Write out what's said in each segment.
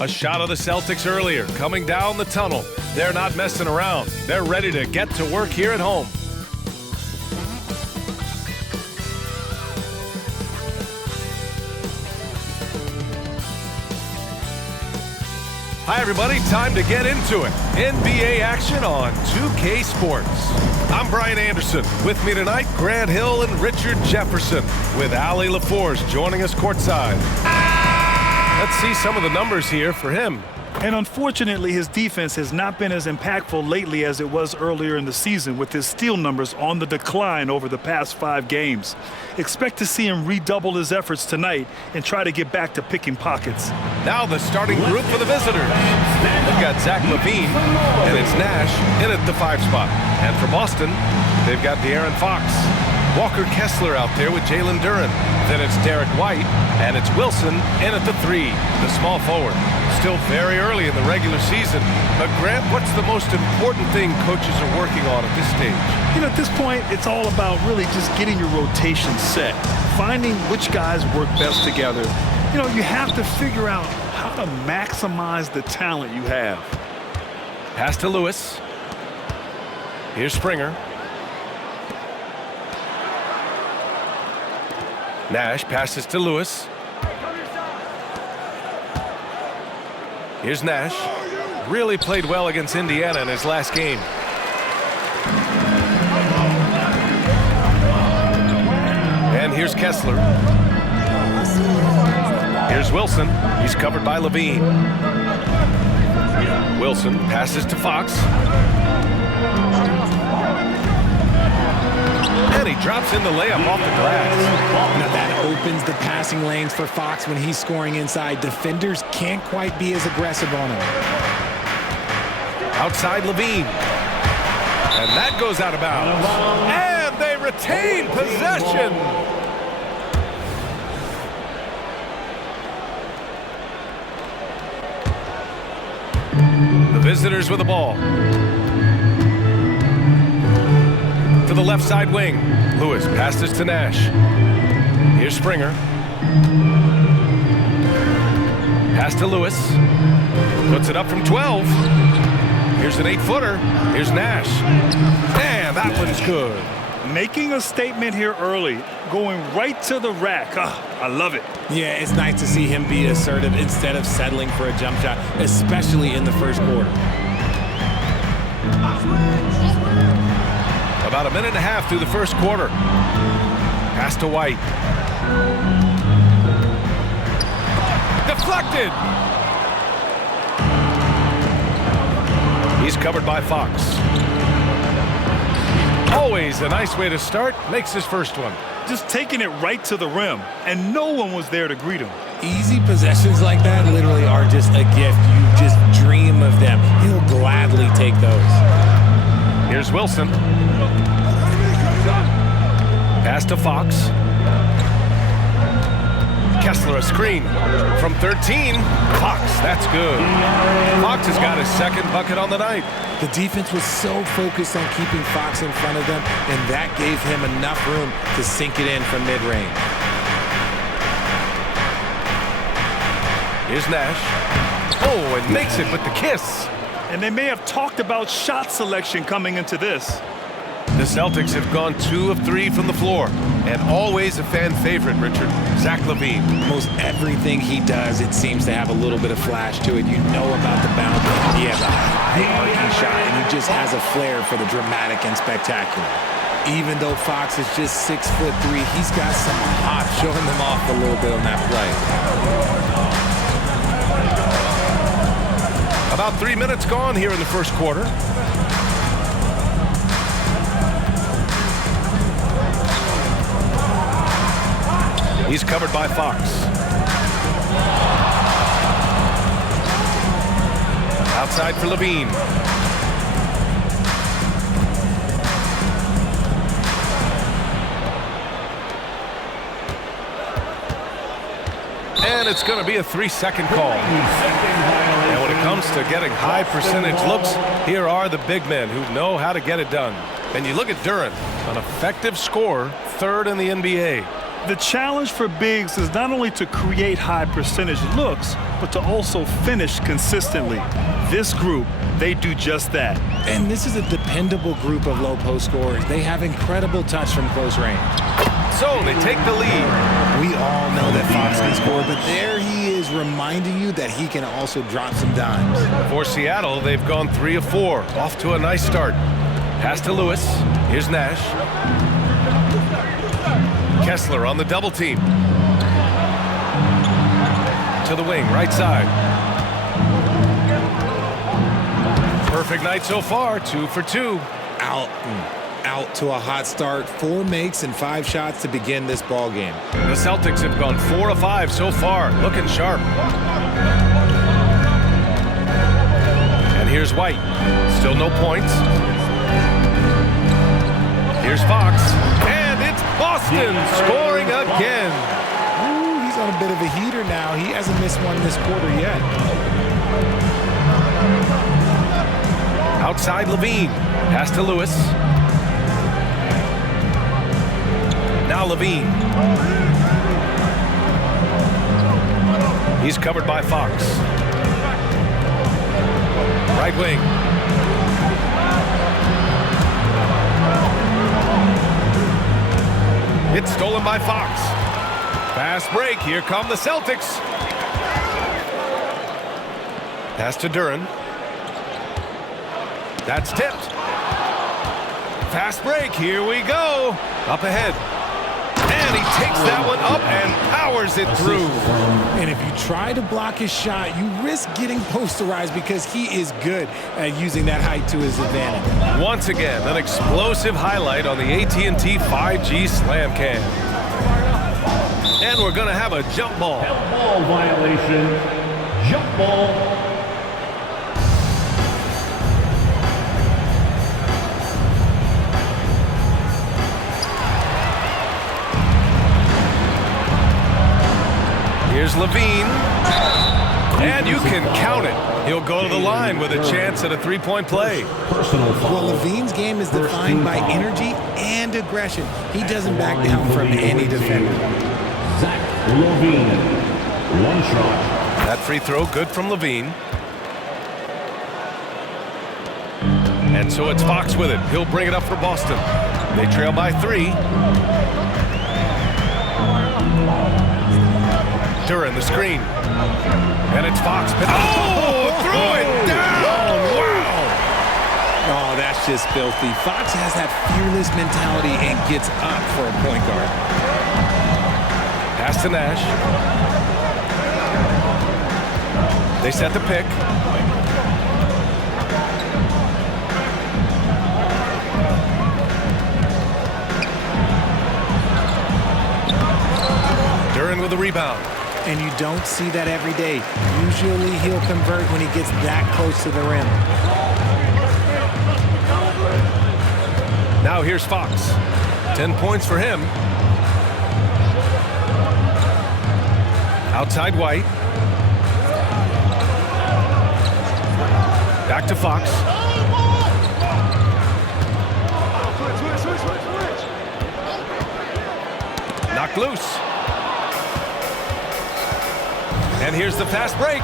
A shot of the Celtics earlier, coming down the tunnel. They're not messing around. They're ready to get to work here at home. Hi everybody, time to get into it. NBA action on 2K Sports. I'm Brian Anderson. With me tonight, Grant Hill and Richard Jefferson, with Ali LaForge joining us courtside. Let's see some of the numbers here for him. And unfortunately, his defense has not been as impactful lately as it was earlier in the season, with his steal numbers on the decline over the past 5 games. Expect to see him redouble his efforts tonight and try to get back to picking pockets. Now the starting group for the visitors. We've got Zach LaVine, and it's Nash in at the 5 spot. And for Boston, they've got De'Aaron Fox. Walker Kessler out there with Jalen Duren. Then it's Derek White, and it's Wilson in at the 3, the small forward. Still very early in the regular season. But Grant, what's the most important thing coaches are working on at this stage? You know, at this point, it's all about really just getting your rotation set, finding which guys work best together. You know, you have to figure out how to maximize the talent you have. Pass to Lewis. Here's Springer. Nash passes to Lewis. Here's Nash. Really played well against Indiana in his last game. And here's Kessler. Here's Wilson. He's covered by LaVine. Wilson passes to Fox. And he drops in the layup off the glass. Now that opens the passing lanes for Fox when he's scoring inside. Defenders can't quite be as aggressive on him. Outside LaVine. And that goes out of bounds. And they retain possession. The visitors with the ball. To the left side wing. Lewis passes to Nash. Here's Springer. Pass to Lewis. Puts it up from 12. Here's an 8-footer. Here's Nash. And that one's good. Making a statement here early, going right to the rack. I love it. Yeah, it's nice to see him be assertive instead of settling for a jump shot, especially in the first quarter. About a minute and a half through the first quarter. Pass to White. Deflected. He's covered by Fox. Always a nice way to start. Makes his first one. Just taking it right to the rim, and no one was there to greet him. Easy possessions like that literally are just a gift. You just dream of them. He'll gladly take those. Here's Wilson. Pass to Fox. Kessler a screen. From 13, Fox, that's good. Fox has got his second bucket on the night. The defense was so focused on keeping Fox in front of them, and that gave him enough room to sink it in from mid-range. Here's Nash. Oh, and makes it with the kiss. And they may have talked about shot selection coming into this. The Celtics have gone 2 of 3 from the floor, and always a fan favorite, Richard, Zach LaVine. Most everything he does, it seems to have a little bit of flash to it. You know about the bounce. He has a high arcing shot, and he just has a flair for the dramatic and spectacular. Even though Fox is just 6'3", he's got some hop showing them off a little bit on that play. About 3 minutes gone here in the first quarter. He's covered by Fox. Outside for LaVine. And it's going to be a 3-second call. And when it comes to getting high percentage looks, here are the big men who know how to get it done. And you look at Duren, an effective scorer, 3rd in the NBA. The challenge for bigs is not only to create high percentage looks, but to also finish consistently. This group, they do just that. And this is a dependable group of low post scorers. They have incredible touch from close range. So they take the lead. We all know that Fox can score, but there he is reminding you that he can also drop some dimes. For Seattle, they've gone 3 of 4. Off to a nice start. Pass to Lewis. Here's Nash. Kessler on the double team. To the wing, right side. Perfect night so far, 2 for 2. Out to a hot start. 4 makes and 5 shots to begin this ball game. The Celtics have gone 4 of 5 so far, looking sharp. And here's White. Still no points. Here's Fox. And it's Boston scoring again. Ooh, he's on a bit of a heater now. He hasn't missed one this quarter yet. Outside Levine. Pass to Lewis. Now Levine. He's covered by Fox. Right wing. It's stolen by Fox. Fast break. Here come the Celtics. Pass to Duren. That's tipped. Fast break. Here we go. Up ahead. And he takes that one up and powers it through. And if you try to block his shot, you risk getting posterized because he is good at using that height to his advantage. Once again, an explosive highlight on the AT&T 5G Slam Cam. And we're going to have a jump ball. Jump ball violation. Jump ball. Here's Levine. And you can count it. He'll go to the line with a chance at a three-point play. Well, Levine's game is defined by energy and aggression. He doesn't back down from any defender. Zach Levine. One shot. That free throw good from Levine. And so it's Fox with it. He'll bring it up for Boston. They trail by 3. Duren the screen. And it's Fox. Oh, threw it down. Wow. Oh, that's just filthy. Fox has that fearless mentality and gets up for a point guard. Pass to Nash. They set the pick. Duren with the rebound. And you don't see that every day. Usually he'll convert when he gets that close to the rim. Now here's Fox. 10 points for him. Outside White. Back to Fox. Knocked loose. And here's the fast break.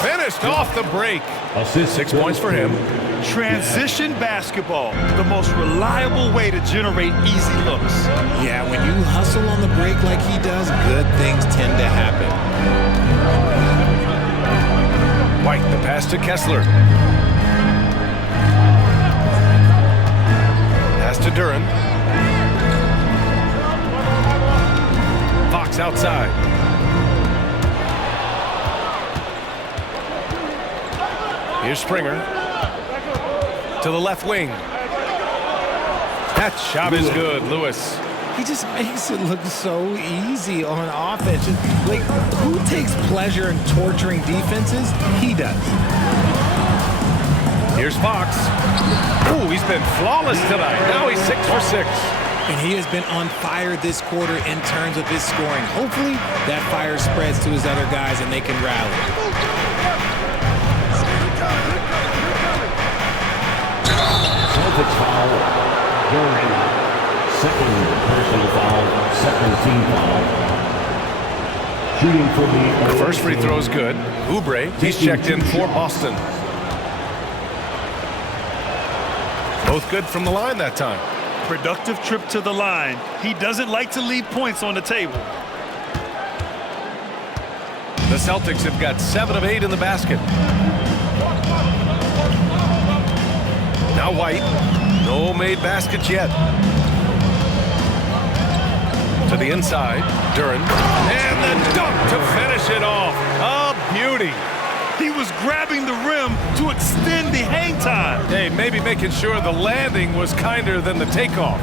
Finished off the break. 6 points for him. Transition basketball, the most reliable way to generate easy looks. Yeah, when you hustle on the break like he does, good things tend to happen. White, the pass to Kessler. Pass to Duren. Fox outside. Here's Springer. To the left wing. That shot is good, Lewis. He just makes it look so easy on offense. Like, who takes pleasure in torturing defenses? He does. Here's Fox. Ooh, he's been flawless tonight. Now he's 6 for 6. And he has been on fire this quarter in terms of his scoring. Hopefully, that fire spreads to his other guys and they can rally. Celtics foul. Duren. second personal foul, second team foul. Shooting for the First free throw is good. Oubre, he's checked in for Boston. Both good from the line that time. Productive trip to the line. He doesn't like to leave points on the table. The Celtics have got 7 of 8 in the basket. Now White. No made baskets yet. To the inside. Duren. And the dunk to finish it off. A beauty. He was grabbing the rim to extend the hang time. Hey, maybe making sure the landing was kinder than the takeoff.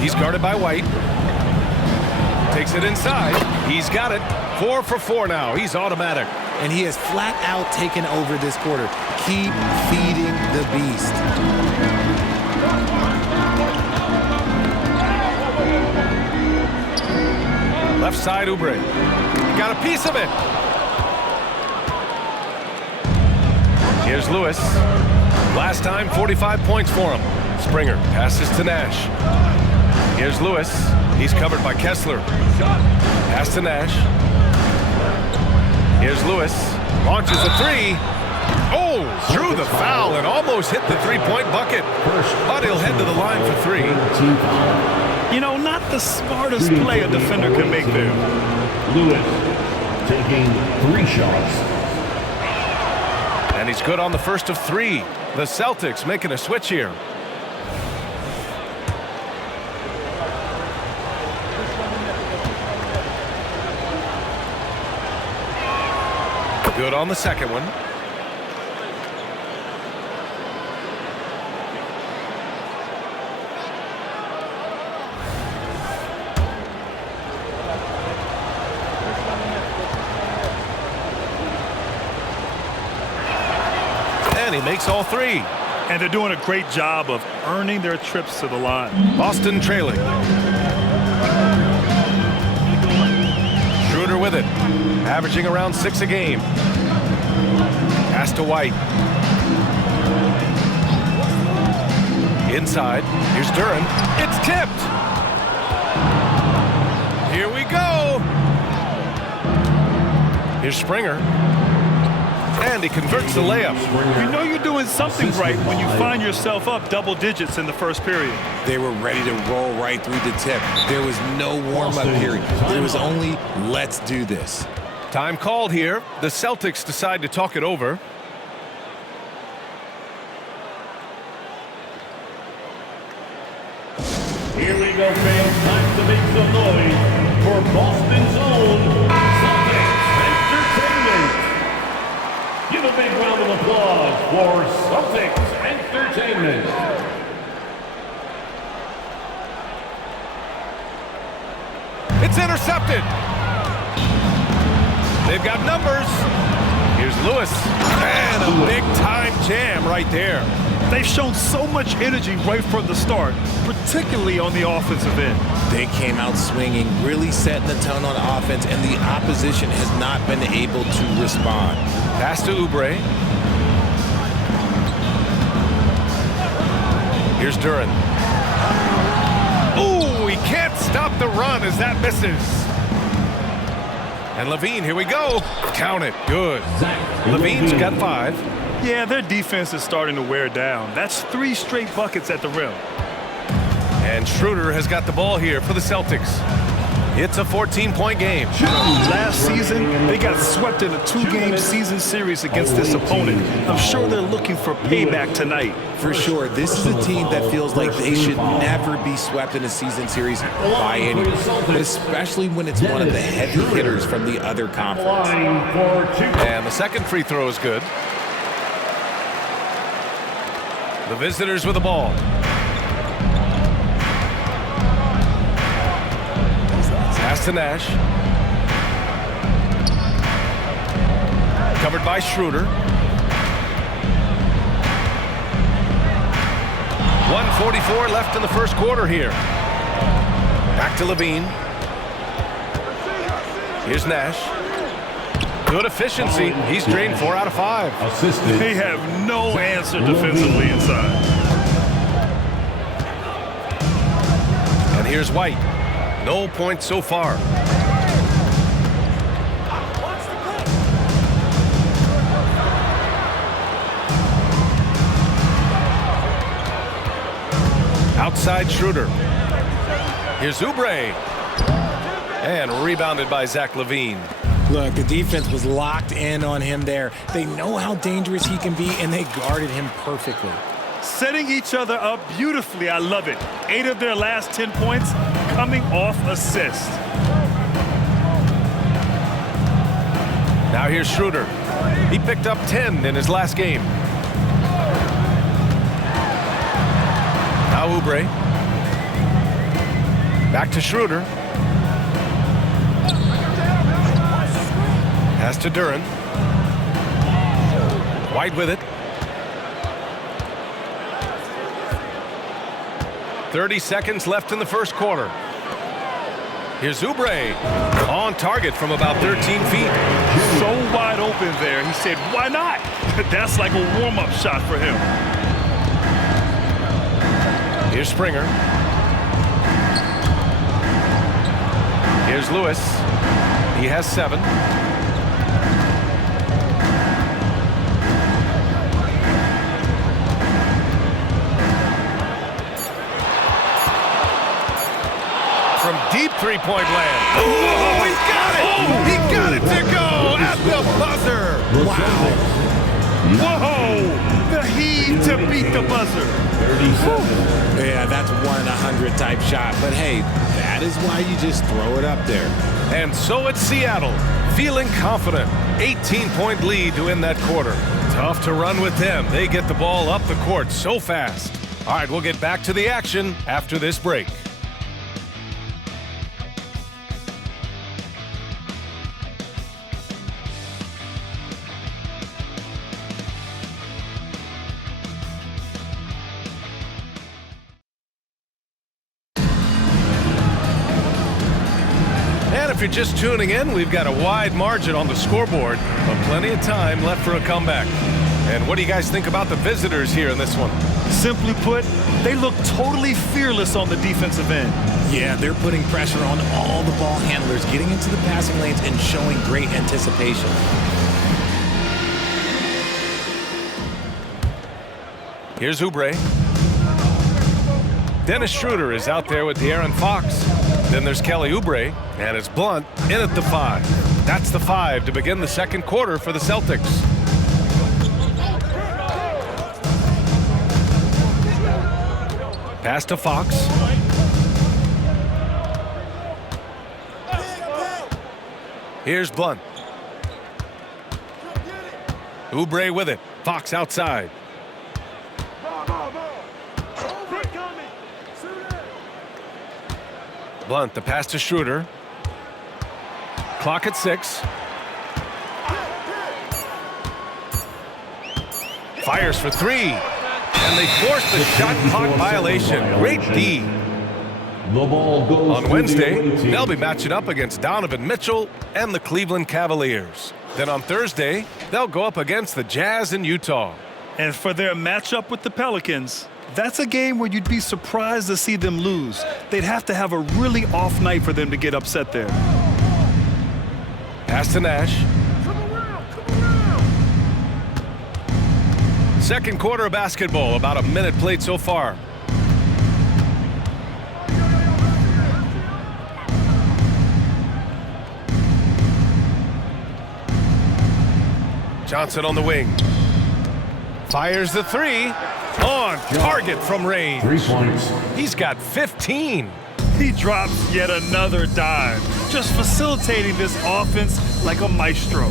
He's guarded by White. Takes it inside. He's got it. 4 for 4 now. He's automatic. And he has flat out taken over this quarter. Keep feeding the beast. Left side, Oubre. He got a piece of it. Here's Lewis. Last time, 45 points for him. Springer passes to Nash. Here's Lewis. He's covered by Kessler. Pass to Nash. Here's Lewis. Launches a three. Oh, drew the foul and almost hit the three-point bucket. But he'll head to the line for 3. You know, not the smartest play a defender can make there. Lewis taking 3 shots. And he's good on the first of 3. The Celtics making a switch here. Good on the second one. And he makes all 3. And they're doing a great job of earning their trips to the line. Boston trailing. Schroeder with it. Averaging around 6 a game. Pass to White. Inside. Here's Duren. It's tipped. Here we go. Here's Springer. And he converts the layup. You know you're doing something right when you find yourself up double digits in the first period. They were ready to roll right through the tip. There was no warm-up period. There was only, let's do this. Time called here. The Celtics decide to talk it over. Here we go, fans. Time to make some noise for Boston's own Celtics Entertainment. Give a big round of applause for Celtics Entertainment. It's intercepted. They've got numbers. Here's Lewis. And a big-time jam right there. They've shown so much energy right from the start, particularly on the offensive end. They came out swinging, really setting the tone on offense, and the opposition has not been able to respond. Pass to Oubre. Here's Duren. Ooh, he can't stop the run as that misses. And Levine, here we go. Count it. Good. Levine's got 5. Yeah, their defense is starting to wear down. That's 3 straight buckets at the rim. And Schroeder has got the ball here for the Celtics. It's a 14-point game. Last season, they got swept in a 2-game season series against this opponent. I'm sure they're looking for payback tonight. For sure, this is a team that feels like they should never be swept in a season series by anyone, but especially when it's one of the heavy hitters from the other conference. And the second free throw is good. The visitors with the ball. Pass to Nash. Covered by Schroeder. 1:44 left in the first quarter here. Back to Levine. Here's Nash. Good efficiency. He's drained 4 out of 5. They have no answer defensively inside. here's White. No points so far. Outside Schroeder. Here's Oubre. And rebounded by Zach LaVine. Look, the defense was locked in on him there. They know how dangerous he can be, and they guarded him perfectly. Setting each other up beautifully. I love it. 8 of their last 10 points coming off assists. Now here's Schroeder. He picked up 10 in his last game. Now Oubre. Back to Schroeder. Pass to Duren. White with it. 30 seconds left in the first quarter. Here's Oubre. On target from about 13 feet. So wide open there. He said, why not? That's like a warm-up shot for him. Here's Springer. Here's Lewis. He has 7. From deep three-point land. Oh, he got it! Oh, he got it to go at the buzzer. Wow. Whoa! The heave to beat the buzzer. 37. Yeah, that's 1 in 100 type shot. But hey, that is why you just throw it up there. And so it's Seattle, feeling confident. 18-point lead to end that quarter. Tough to run with them. They get the ball up the court so fast. All right, we'll get back to the action after this break. If you're just tuning in, we've got a wide margin on the scoreboard, but plenty of time left for a comeback. And what do you guys think about the visitors here in this one? Simply put, they look totally fearless on the defensive end. Yeah, they're putting pressure on all the ball handlers, getting into the passing lanes and showing great anticipation. Here's Oubre. Dennis Schroeder is out there with De'Aaron Fox. Then there's Kelly Oubre, and it's Blunt in at the 5. That's the 5 to begin the second quarter for the Celtics. Pass to Fox. Here's Blunt. Oubre with it. Fox outside. Blunt, the pass to Schroeder. Clock at 6. Fires for 3. And they force the shot clock violation. Great D. The ball goes On Wednesday, they'll be matching up against Donovan Mitchell and the Cleveland Cavaliers. Then on Thursday, they'll go up against the Jazz in Utah. And for their matchup with the Pelicans, that's a game where you'd be surprised to see them lose. They'd have to have a really off night for them to get upset there. Pass to Nash. Second quarter of basketball, about a minute played so far. Johnson on the wing. Fires the 3. On target from range. 3 points. He's got 15. He drops yet another dime, just facilitating this offense like a maestro.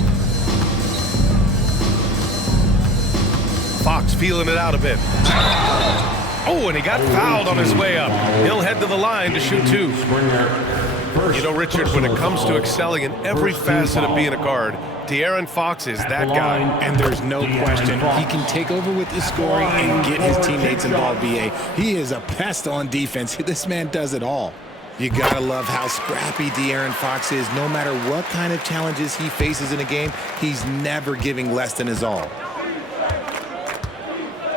Fox feeling it out a bit. Oh, and he got fouled on his way up. He'll head to the line to shoot 2. You know, Richard, when it comes to excelling in every facet of being a guard, De'Aaron Fox is that guy. And there's no question, he can take over with the scoring and get his teammates involved, B.A. He is a pest on defense. This man does it all. You gotta love how scrappy De'Aaron Fox is. No matter what kind of challenges he faces in a game, he's never giving less than his all.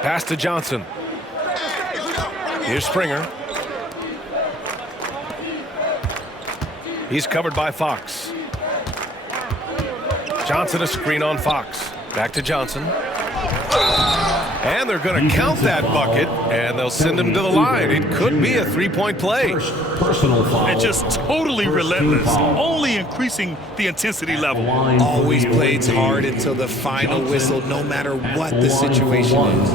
Pass to Johnson. Here's Springer. He's covered by Fox. Johnson a screen on Fox. Back to Johnson. And they're going to count that bucket, and they'll send him to the line. It could be a three-point play. Personal foul. And just totally relentless, only increasing the intensity level. Always plays hard until the final whistle, no matter what the situation is.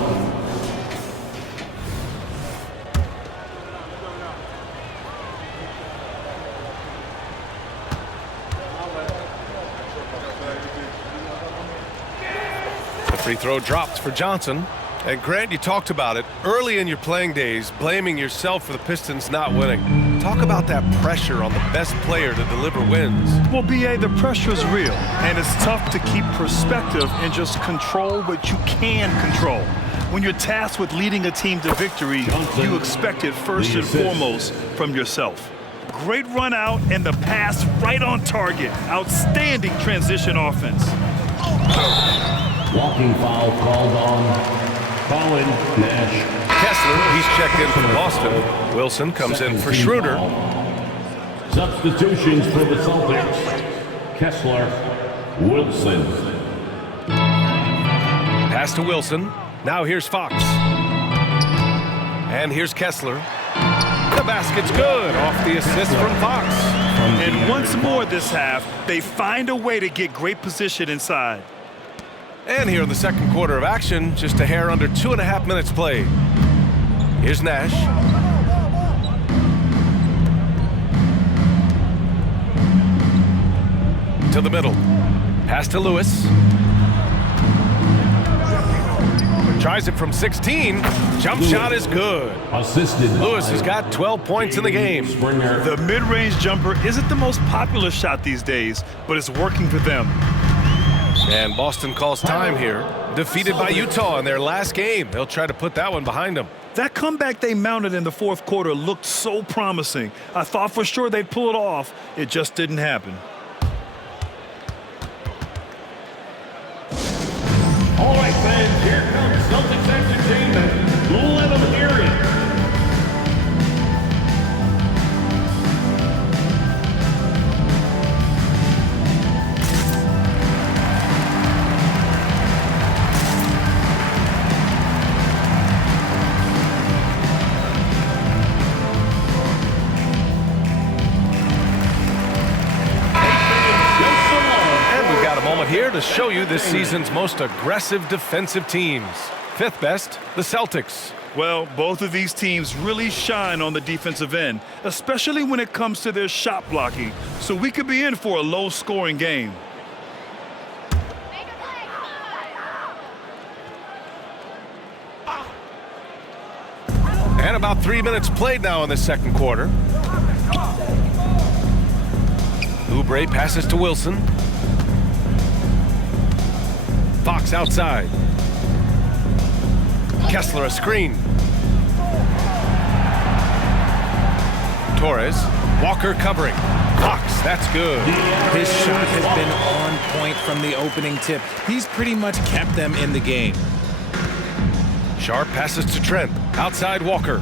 The free throw dropped for Johnson. And Grant, you talked about it early in your playing days, blaming yourself for the Pistons not winning. Talk about that pressure on the best player to deliver wins. Well, B.A., the pressure is real, and it's tough to keep perspective and just control what you can control. When you're tasked with leading a team to victory, you expect it first and foremost from yourself. Great run out and the pass right on target. Outstanding transition offense. Walking foul called on Colin Nash. Kessler, he's checked in for Boston. Wilson comes in for Schroeder. Substitutions for the Celtics. Kessler, Wilson. Pass to Wilson. Now here's Fox. And here's Kessler. The basket's good off the assist from Fox. And once more this half, they find a way to get great position inside. And here in the second quarter of action, just a hair under 2.5 minutes played. Here's Nash. To the middle. Pass to Lewis. Tries it from 16. Jump shot is good. Assisted. Lewis has got 12 points in the game. The mid-range jumper isn't the most popular shot these days, but it's working for them. And Boston calls time here. Defeated by Utah in their last game. They'll try to put that one behind them. That comeback they mounted in the fourth quarter looked so promising. I thought for sure they'd pull it off. It just didn't happen. All right, fans, here comes Celtics entertainment. Let them hear it. Here to show you this season's most aggressive defensive teams. Fifth best, the Celtics. Well, both of these teams really shine on the defensive end, especially when it comes to their shot blocking. So we could be in for a low-scoring game. And about 3 minutes played now in the second quarter. Oubre passes to Wilson. Fox outside. Kessler a screen. Torres. Walker covering. Fox, that's good. His shot has been on point from the opening tip. He's pretty much kept them in the game. Sharp passes to Trent. Outside Walker.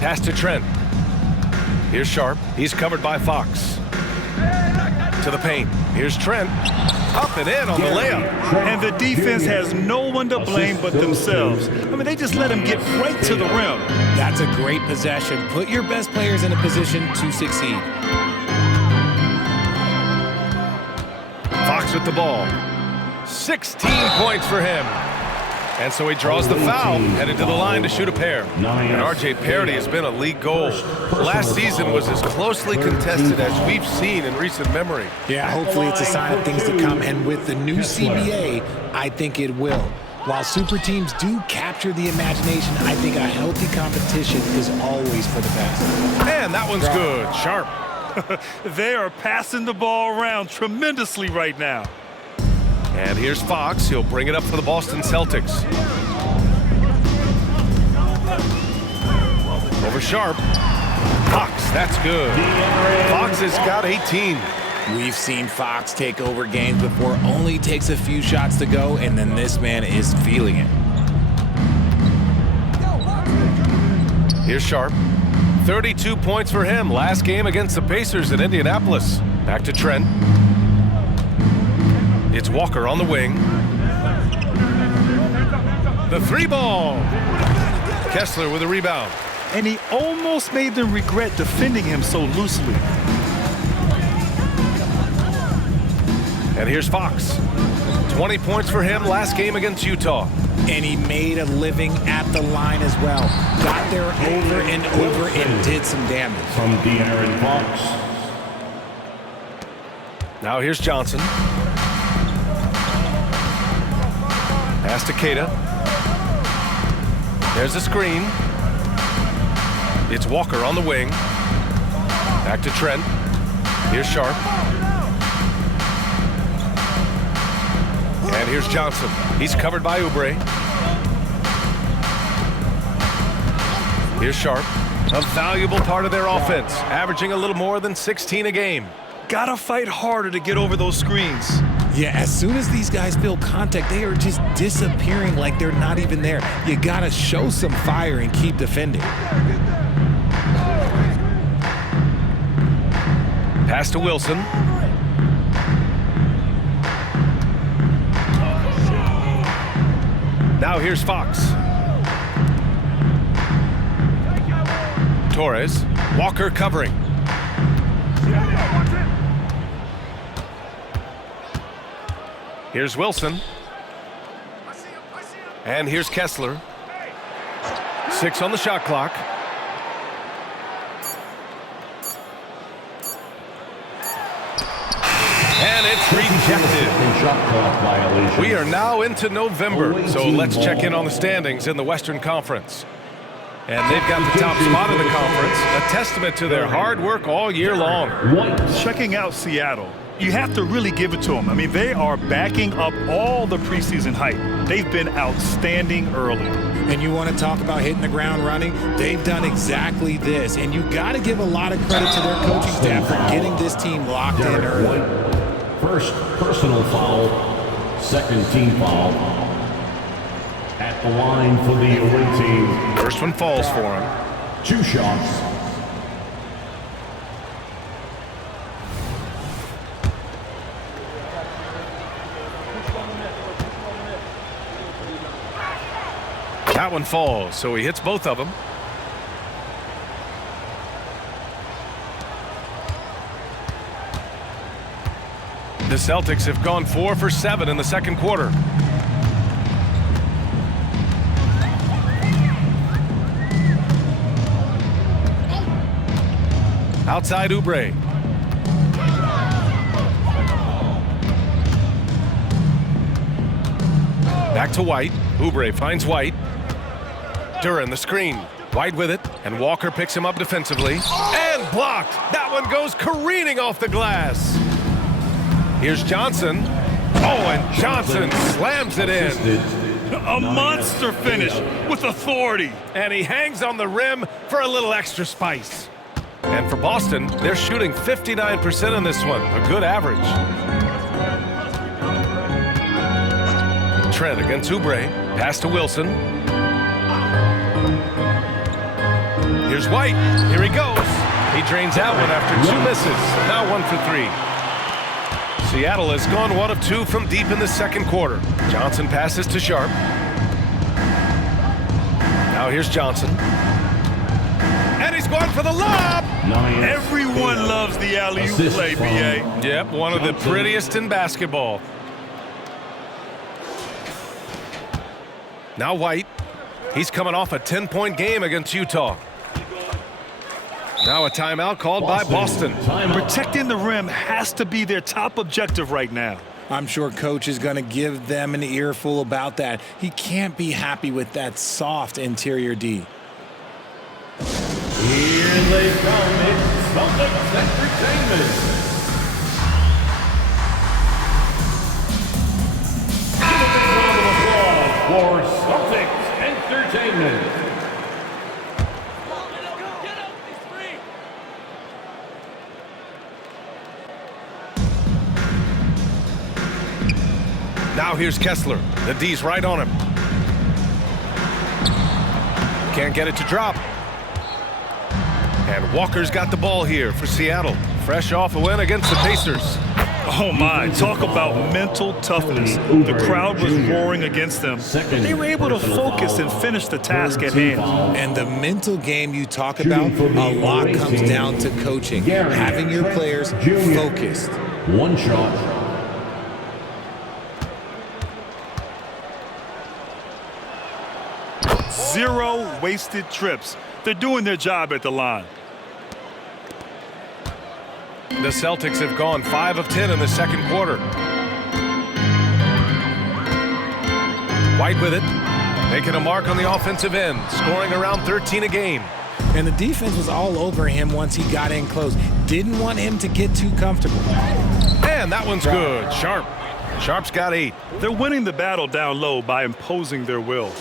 Pass to Trent. Here's Sharp. He's covered by Fox. To the paint. Here's Trent. Up and in on the layup. And the defense has no one to blame but themselves. I mean, they just let him get right to the rim. That's a great possession. Put your best players in a position to succeed. Fox with the ball. 16 points for him. And so he draws the foul, headed to the line to shoot a pair. And R.J. Parody has been a league goal. Last season was as closely contested as we've seen in recent memory. Yeah, hopefully it's a sign of things to come. And with the new CBA, I think it will. While super teams do capture the imagination, I think a healthy competition is always for the best. And that one's good. Sharp. They are passing the ball around tremendously right now. And here's Fox. He'll bring it up for the Boston Celtics. Over Sharp. Fox, that's good. Fox has got 18. We've seen Fox take over games before. Only takes a few shots to go, and then this man is feeling it. Here's Sharp. 32 points for him. Last game against the Pacers in Indianapolis. Back to Trent. It's Walker on the wing. The three ball. Kessler with a rebound. And he almost made them regret defending him so loosely. And here's Fox. 20 points for him last game against Utah. And he made a living at the line as well. Got there over and over and did some damage. From De'Aaron Fox. Now here's Johnson. Pass to Keita. There's a screen. It's Walker on the wing. Back to Trent. Here's Sharp. And here's Johnson. He's covered by Oubre. Here's Sharp. A valuable part of their offense, averaging a little more than 16 a game. Gotta fight harder to get over those screens. Yeah, as soon as these guys feel contact, they are just disappearing like they're not even there. You gotta show some fire and keep defending. Pass to Wilson. Now here's Fox. Torres. Walker covering. Here's Wilson. And here's Kessler. 6 on the shot clock. And it's rejected. Shot clock violation. We are now into November, so let's check in on the standings in the Western Conference. And they've got the top spot in the conference, a testament to their hard work all year long. Checking out Seattle, you have to really give it to them. I mean, they are backing up all the preseason hype. They've been outstanding early. And you want to talk about hitting the ground running? They've done exactly this. And you got to give a lot of credit to their coaching staff for getting this team locked in early. First personal foul, second team foul. At the line for the away team. First one falls for him. 2 shots. That one falls, so he hits both of them. The Celtics have gone 4 for 7 in the second quarter. Outside Oubre. Back to White. Oubre finds White. Duran the screen. White with it, and Walker picks him up defensively. And blocked! That one goes careening off the glass. Here's Johnson. Oh, and Johnson slams it in. A monster finish with authority. And he hangs on the rim for a little extra spice. And for Boston, they're shooting 59% in this one, a good average. Trent against Oubre. Pass to Wilson. Here's White. Here he goes. He drains that one after 2 misses. Now 1 for 3. Seattle has gone 1 of 2 from deep in the second quarter. Johnson passes to Sharp. Now here's Johnson. And he's going for the lob. Everyone loves the alley-oop play, B.A. Yep, one of the prettiest in basketball. Now White. He's coming off a 10-point game against Utah. Now a timeout called by Boston. Protecting the rim has to be their top objective right now. I'm sure coach is going to give them an earful about that. He can't be happy with that soft interior D. Here they come. It's Celtics Entertainment. Give a big round of applause for Celtics Entertainment. Now here's Kessler. The D's right on him. Can't get it to drop. And Walker's got the ball here for Seattle. Fresh off a win against the Pacers. Oh my, talk about mental toughness. The crowd was roaring against them. They were able to focus and finish the task at hand. And the mental game you talk about, a lot comes down to coaching. Having your players focused. One shot. Zero wasted trips. They're doing their job at the line. The Celtics have gone 5 of 10 in the second quarter. White with it, making a mark on the offensive end, scoring around 13 a game. And the defense was all over him once he got in close. Didn't want him to get too comfortable. And that one's good. Sharp's got 8. They're winning the battle down low by imposing their will.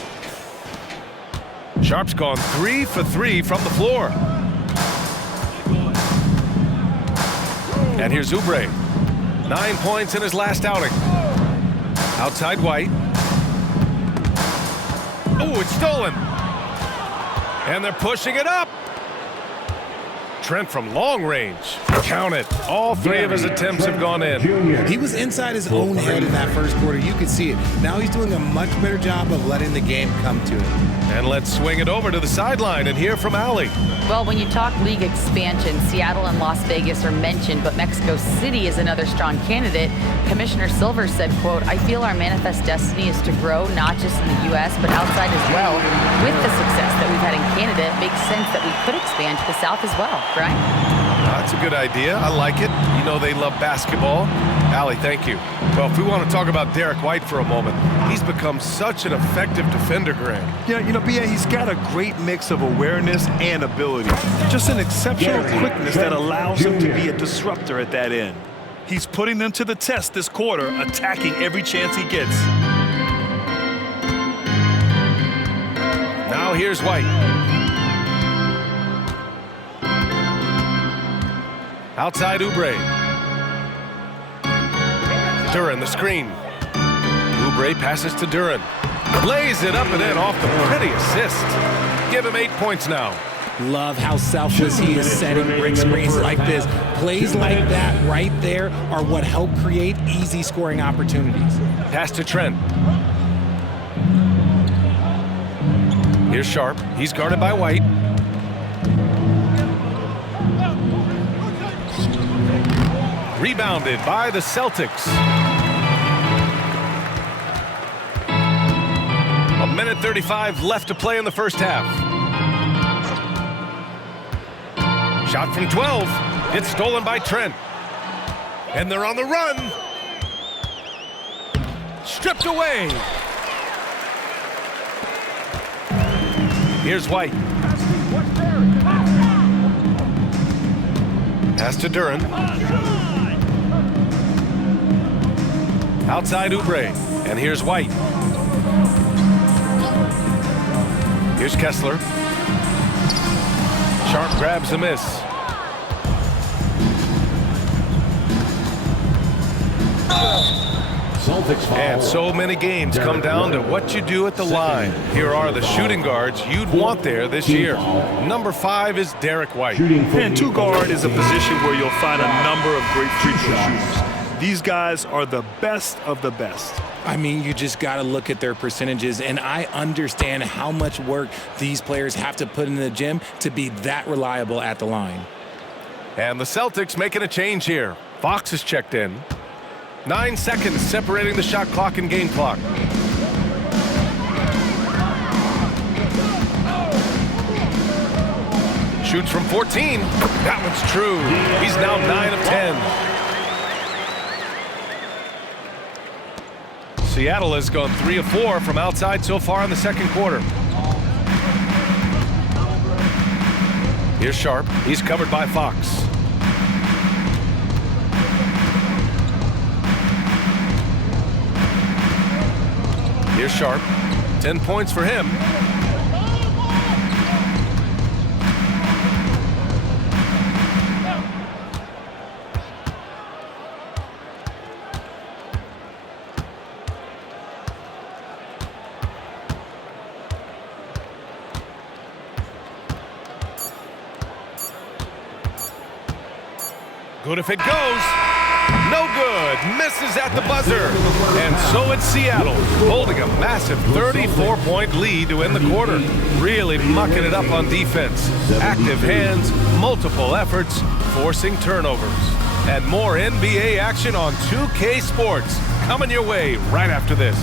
Sharp's gone 3 for 3 from the floor. And here's Oubre. 9 points in his last outing. Outside White. Oh, it's stolen. And they're pushing it up. Trent from long range. Count it. All 3 of his attempts have gone in. He was inside his own head in that first quarter. You could see it. Now he's doing a much better job of letting the game come to him. And let's swing it over to the sideline and hear from Allie. Well, when you talk league expansion, Seattle and Las Vegas are mentioned, but Mexico City is another strong candidate. Commissioner Silver said, quote, "I feel our manifest destiny is to grow not just in the U.S., but outside as well. With the success that we've had in Canada, it makes sense that we could expand to the South as well." Brian? That's a good idea. I like it. You know they love basketball. Allie, thank you. Well, if we want to talk about Derek White for a moment, he's become such an effective defender, Graham. Yeah, B.A., he's got a great mix of awareness and ability. Just an exceptional quickness that allows him to be a disruptor at that end. He's putting them to the test this quarter, attacking every chance he gets. Now here's White. Outside Oubre. Duren, the screen. Oubre passes to Duren. Lays it up and in off the pretty assist. Give him 8 points now. Love how selfless he is setting brick screens like this. Plays like that right there are what help create easy scoring opportunities. Pass to Trent. Here's Sharp. He's guarded by White. Rebounded by the Celtics. A minute 35 left to play in the first half. Shot from 12. It's stolen by Trent. And they're on the run. Stripped away. Here's White. Pass to Duren. Outside Oubre. And here's White. Here's Kessler. Sharp grabs a miss. And so many games come down to what you do at the line. Here are the shooting guards you'd want there this year. Number 5 is Derek White. And 2 guard is a position where you'll find a number of great free throw shooters. These guys are the best of the best. I mean, you just got to look at their percentages, and I understand how much work these players have to put in the gym to be that reliable at the line. And the Celtics making a change here. Fox is checked in. 9 seconds separating the shot clock and game clock. Shoots from 14. That one's true. He's now 9 of 10. Seattle has gone 3 of 4 from outside so far in the second quarter. Here's Sharp. He's covered by Fox. Here's Sharp. 10 points for him. Good if it goes. No good. Misses at the buzzer. And so it's Seattle, holding a massive 34-point lead to end the quarter. Really mucking it up on defense. Active hands, multiple efforts, forcing turnovers. And more NBA action on 2K Sports coming your way right after this.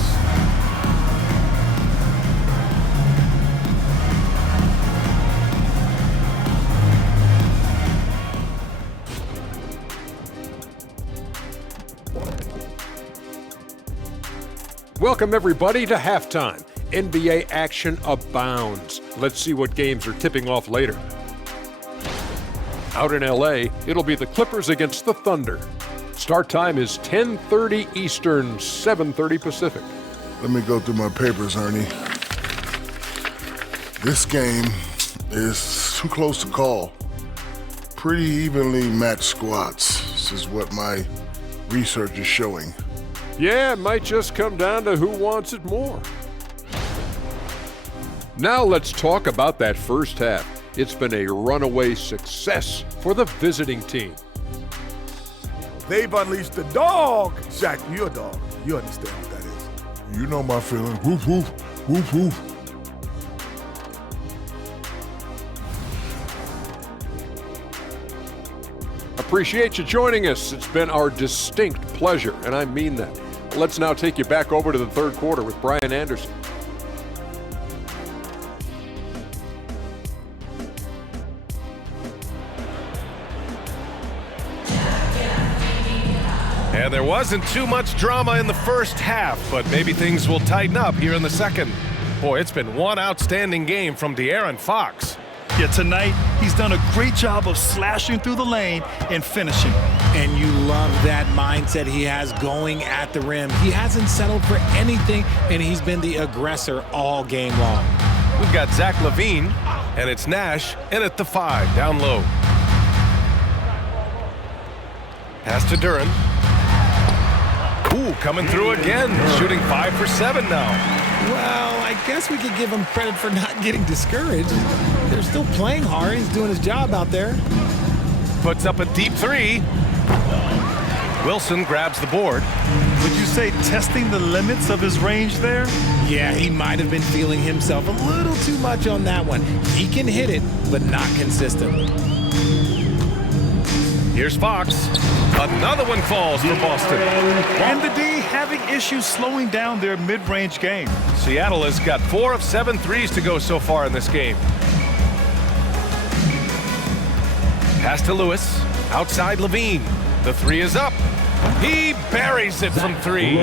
Welcome, everybody, to halftime. NBA action abounds. Let's see what games are tipping off later. Out in LA, it'll be the Clippers against the Thunder. Start time is 10:30 Eastern, 7:30 Pacific. Let me go through my papers, Ernie. This game is too close to call. Pretty evenly matched squads. This is what my research is showing. Yeah, it might just come down to who wants it more. Now let's talk about that first half. It's been a runaway success for the visiting team. They've unleashed the dog. Shaq, you're a dog. You understand what that is. You know my feeling. Woof, woof, woof, woof. Appreciate you joining us. It's been our distinct pleasure, and I mean that. Let's now take you back over to the third quarter with Brian Anderson. And there wasn't too much drama in the first half, but maybe things will tighten up here in the second. Boy, it's been one outstanding game from De'Aaron Fox. Yeah, tonight, he's done a great job of slashing through the lane and finishing. And you love that mindset he has going at the rim. He hasn't settled for anything, and he's been the aggressor all game long. We've got Zach LaVine, and it's Nash in at the 5, down low. Pass to Duren. Ooh, coming through again, shooting 5 for 7 now. Well, I guess we could give him credit for not getting discouraged. They're still playing hard. He's doing his job out there. Puts up a deep 3. Wilson grabs the board. Would you say testing the limits of his range there? Yeah, he might have been feeling himself a little too much on that one. He can hit it, but not consistently. Here's Fox. Another one falls for Boston. And the D having issues slowing down their mid-range game. Seattle has got 4 of 7 threes to go so far in this game. Pass to Lewis. Outside LaVine. The 3 is up. He buries it from 3.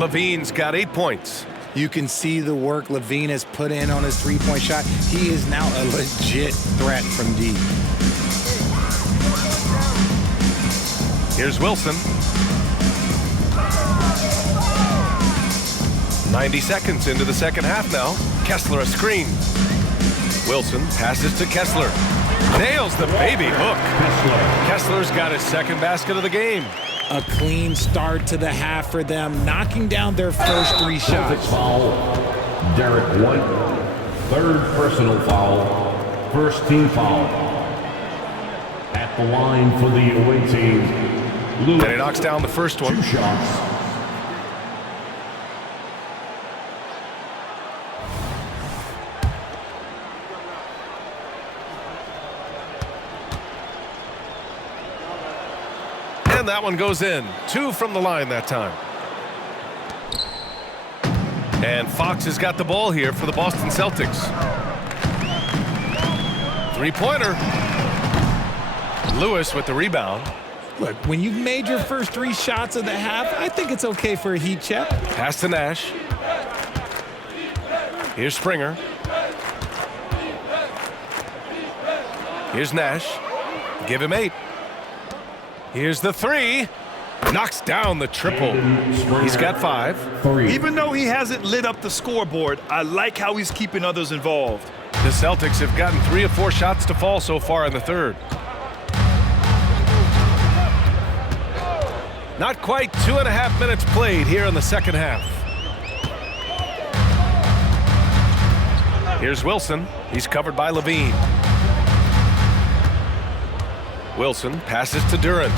LaVine's got 8 points. You can see the work LaVine has put in on his three-point shot. He is now a legit threat from deep. Here's Wilson. 90 seconds into the second half now. Kessler a screen. Wilson passes to Kessler. Nails the baby hook. Kessler's got his second basket of the game. A clean start to the half for them, knocking down their first 3 shots. Foul, Derek White. Third personal foul. First team foul. At the line for the away team. And he knocks down the first one. 2 shots. And that one goes in. 2 from the line that time. And Fox has got the ball here for the Boston Celtics. 3-pointer. Lewis with the rebound. Look, when you've made your first 3 shots of the half, I think it's okay for a heat check. Pass to Nash. Here's Springer. Here's Nash. Give him 8. Here's the 3. Knocks down the triple. He's got 5. Even though he hasn't lit up the scoreboard, I like how he's keeping others involved. The Celtics have gotten 3 of 4 shots to fall so far in the third. Not quite 2.5 minutes played here in the second half. Here's Wilson. He's covered by LaVine. Wilson passes to Duran.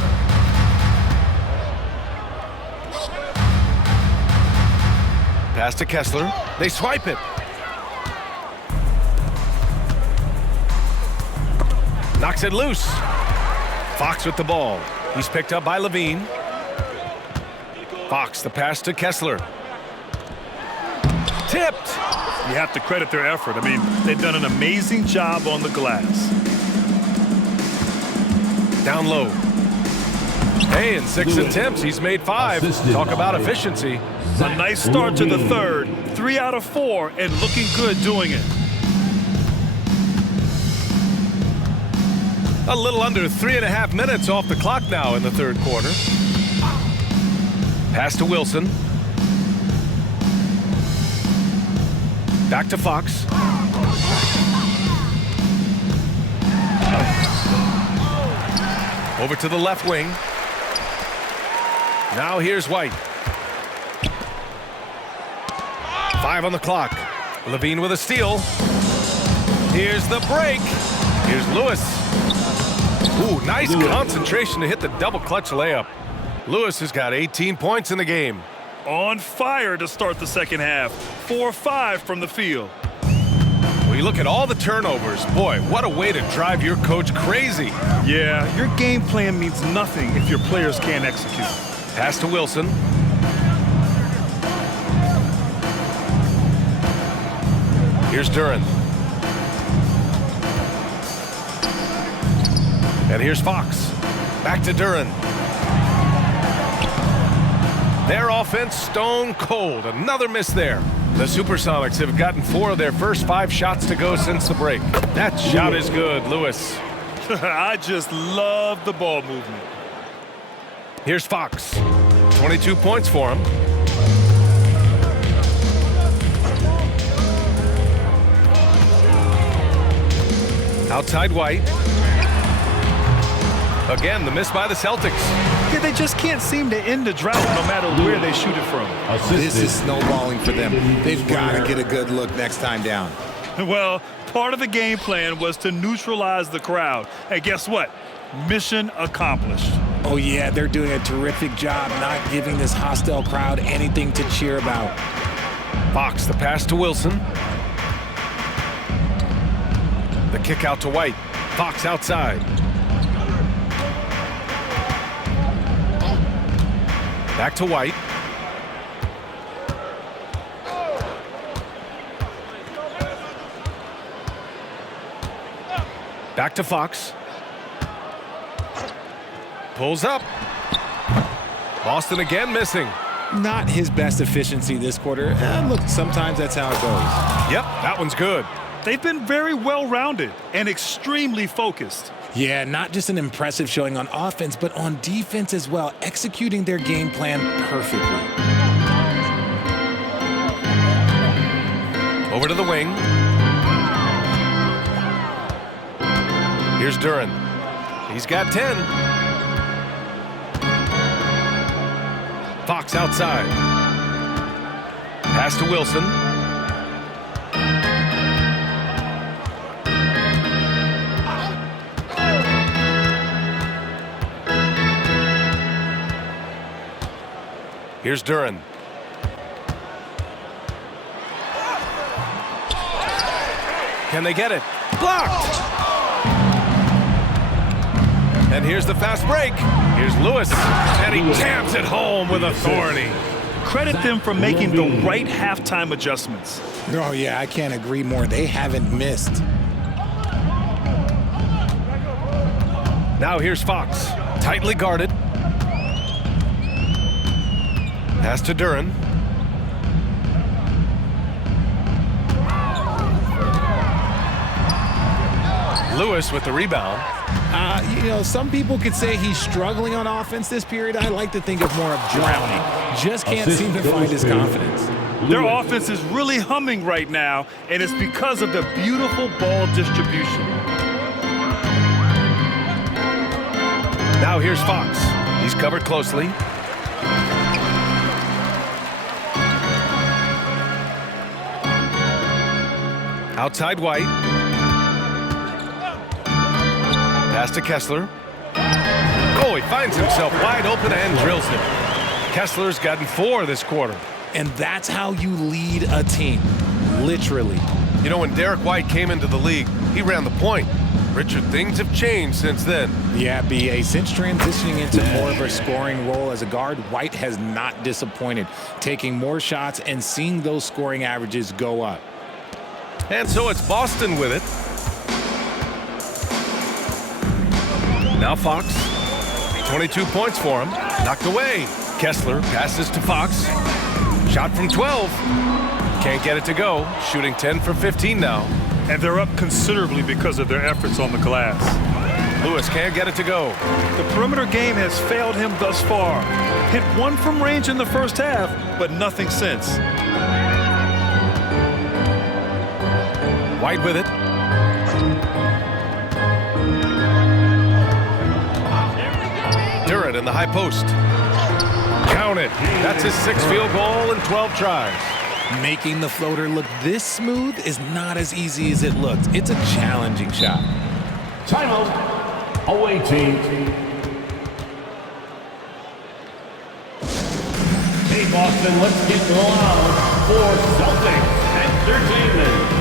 Pass to Kessler. They swipe it. Knocks it loose. Fox with the ball. He's picked up by Levine. Fox, the pass to Kessler. Tipped. You have to credit their effort. I mean, they've done an amazing job on the glass. Down low. Hey, in 6 attempts, he's made 5. Talk about efficiency. A nice start to the third. 3 out of 4 and looking good doing it. A little under 3.5 minutes off the clock now in the third quarter. Pass to Wilson. Back to Fox. Over to the left wing. Now here's White. 5 on the clock. Levine with a steal. Here's the break. Here's Lewis. Ooh, nice concentration to hit the double clutch layup. Lewis has got 18 points in the game. On fire to start the second half. 4-5 from the field. Well, you look at all the turnovers. Boy, what a way to drive your coach crazy. Yeah, your game plan means nothing if your players can't execute. Pass to Wilson. Here's Duran. And here's Fox. Back to Duran. Their offense stone cold. Another miss there. The Supersonics have gotten 4 of their first 5 shots to go since the break. That shot is good, Lewis. I just love the ball movement. Here's Fox. 22 points for him. Outside White. Again, the miss by the Celtics. Yeah, they just can't seem to end the drought no matter where they shoot it from. This is snowballing for them. They've got to get a good look next time down. Well, part of the game plan was to neutralize the crowd. And guess what? Mission accomplished. Oh, yeah, they're doing a terrific job not giving this hostile crowd anything to cheer about. Fox, the pass to Wilson. The kick out to White. Fox outside. Back to White. Back to Fox. Pulls up. Boston again missing. Not his best efficiency this quarter. Look, sometimes that's how it goes. Yep, that one's good. They've been very well-rounded and extremely focused. Yeah, not just an impressive showing on offense, but on defense as well, executing their game plan perfectly. Over to the wing. Here's Duran. He's got 10. Fox outside. Pass to Wilson. Here's Duran. Can they get it? Blocked! And here's the fast break. Here's Lewis. And he jams it home with authority. Credit them for making the right halftime adjustments. Oh, yeah, I can't agree more. They haven't missed. Now here's Fox. Tightly guarded. Pass to Duran. Lewis with the rebound. Some people could say he's struggling on offense this period. I like to think of more of drowning. Just can't seem to find his confidence. Their offense is really humming right now, and it's because of the beautiful ball distribution. Now here's Fox. He's covered closely. Outside White. Pass to Kessler. Oh, he finds himself wide open and drills it. Kessler's gotten 4 this quarter. And that's how you lead a team, literally. You know, when Derek White came into the league, he ran the point. Richard, things have changed since then. Yeah, B.A. Since transitioning into more of a scoring role as a guard, White has not disappointed, taking more shots and seeing those scoring averages go up. And so it's Boston with it. Now Fox. 22 points for him. Knocked away. Kessler passes to Fox. Shot from 12. Can't get it to go. Shooting 10 for 15 now. And they're up considerably because of their efforts on the glass. Lewis can't get it to go. The perimeter game has failed him thus far. Hit 1 from range in the first half, but nothing since. White with it. Durant in the high post. Count it. That's his 6th field goal in 12 tries. Making the floater look this smooth is not as easy as it looks. It's a challenging shot. Timeout. Away team. Hey, Boston, let's get loud for Celtics Entertainment.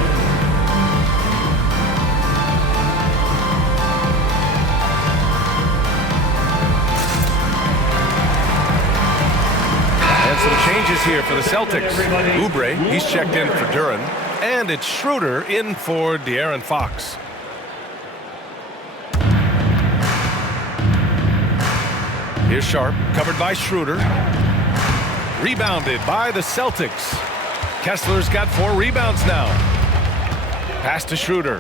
Some changes here for the Celtics. Oubre, he's checked in for Duran. And it's Schroeder in for De'Aaron Fox. Here's Sharp, covered by Schroeder. Rebounded by the Celtics. Kessler's got 4 rebounds now. Pass to Schroeder.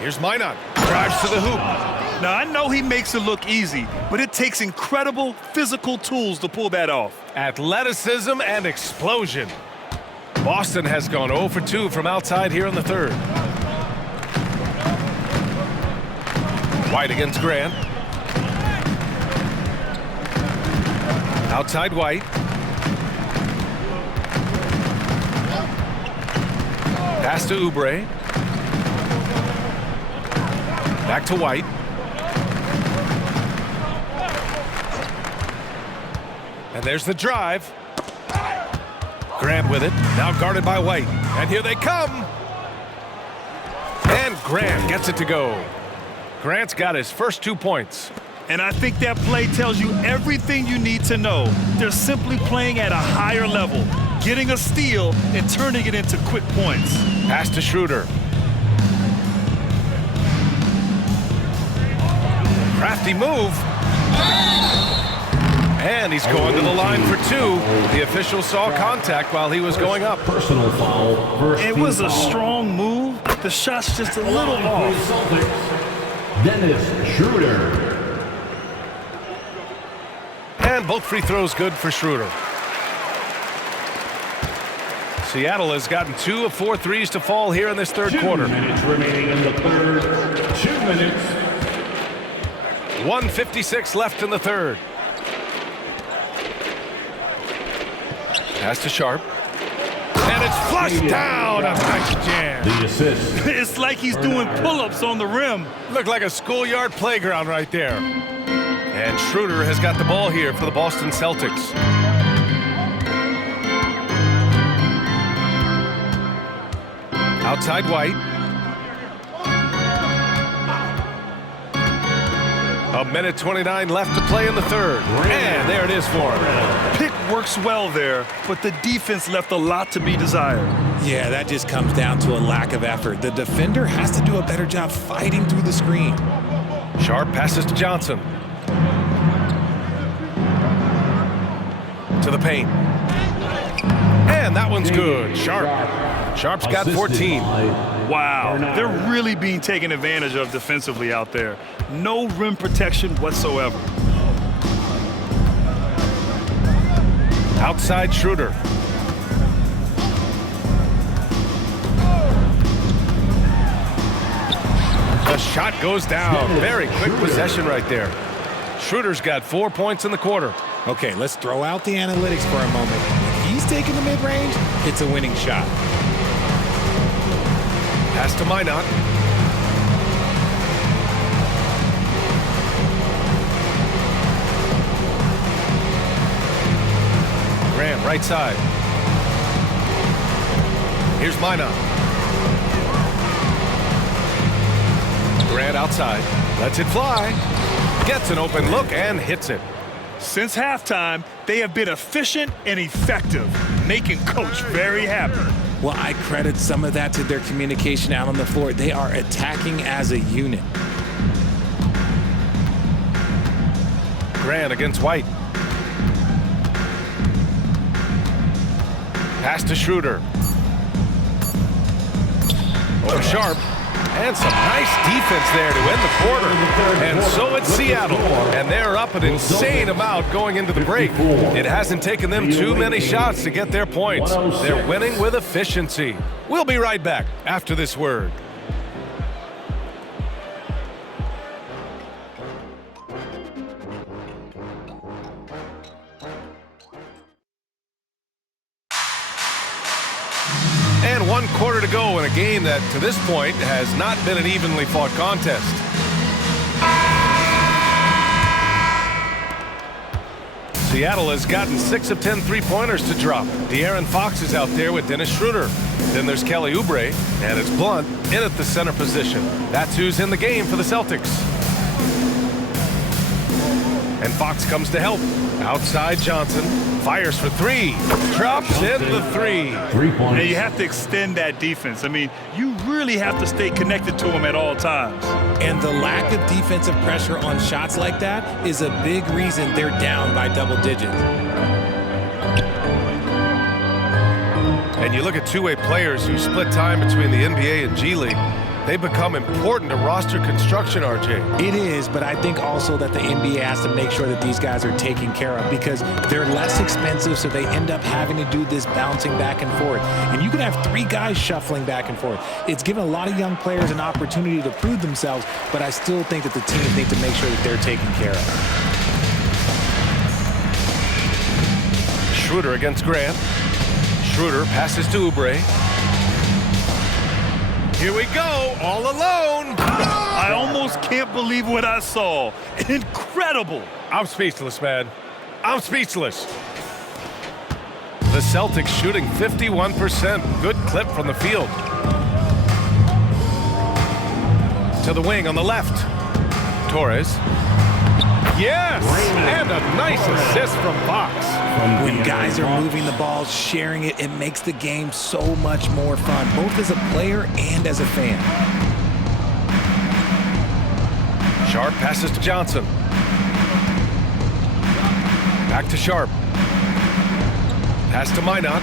Here's Minot. Drives to the hoop. Now, I know he makes it look easy, but it takes incredible physical tools to pull that off. Athleticism and explosion. Boston has gone 0 for 2 from outside here in the 3rd. White against Grant. Outside White. Pass to Oubre. Back to White. And there's the drive. Grant with it. Now guarded by White. And here they come. And Grant gets it to go. Grant's got his first 2 points. And I think that play tells you everything you need to know. They're simply playing at a higher level, getting a steal and turning it into quick points. Pass to Schroeder. Crafty move. And he's going to the line for 2. The official saw contact while he was going up. Personal foul. It was a strong move. The shot's just a little off. Dennis Schroeder. And both free throws good for Schroeder. Seattle has gotten 2 of 4 threes to fall here in this 3rd quarter. 2 minutes remaining in the 3rd. 2 minutes. 1:56 left in the 3rd. Pass to Sharp. And it's flushed down. A nice jam. The assist. It's like he's doing pull-ups on the rim. Looked like a schoolyard playground right there. And Schroeder has got the ball here for the Boston Celtics. Outside White. A minute 29 left to play in the 3rd. And there it is for him. Pick works well there, but the defense left a lot to be desired. Yeah, that just comes down to a lack of effort. The defender has to do a better job fighting through the screen. Sharp passes to Johnson. To the paint. And that one's good. Sharp's got 14. Wow, they're really being taken advantage of defensively out there. No rim protection whatsoever. Outside Schroeder. The shot goes down. Very quick possession right there. Schroeder's got 4 points in the quarter. Okay, let's throw out the analytics for a moment. If he's taking the mid-range, it's a winning shot. Pass to Minot. Grant, right side. Here's Minot. Grant outside. Lets it fly. Gets an open look and hits it. Since halftime, they have been efficient and effective, making Coach very happy. Well, I credit some of that to their communication out on the floor. They are attacking as a unit. Grant against White. Pass to Schroeder. Over Sharp. And some nice defense there to end the quarter. And so it's Seattle. And they're up an insane amount going into the break. It hasn't taken them too many shots to get their points. They're winning with efficiency. We'll be right back after this word. And 1 quarter to go in a game that, to this point, has not been an evenly fought contest. Seattle has gotten 6 of 10 three-pointers to drop. De'Aaron Fox is out there with Dennis Schroeder. Then there's Kelly Oubre, and it's Blunt in at the center position. That's who's in the game for the Celtics. And Fox comes to help. Outside Johnson. Fires for 3. Drops in the 3. 3 points. And you have to extend that defense. I mean, you really have to stay connected to them at all times. And the lack of defensive pressure on shots like that is a big reason they're down by double digits. And you look at two-way players who split time between the NBA and G League. They become important to roster construction, RJ. It is, but I think also that the NBA has to make sure that these guys are taken care of because they're less expensive, so they end up having to do this bouncing back and forth. And you can have 3 guys shuffling back and forth. It's given a lot of young players an opportunity to prove themselves, but I still think that the teams need to make sure that they're taken care of. Schroeder against Grant. Schroeder passes to Oubre. Here we go, all alone. I almost can't believe what I saw. Incredible. I'm speechless, man. I'm speechless. The Celtics shooting 51%. Good clip from the field. To the wing on the left. Torres. Yes! And a nice assist from Fox. When guys are moving the ball, sharing it, it makes the game so much more fun, both as a player and as a fan. Sharp passes to Johnson. Back to Sharp. Pass to Minot.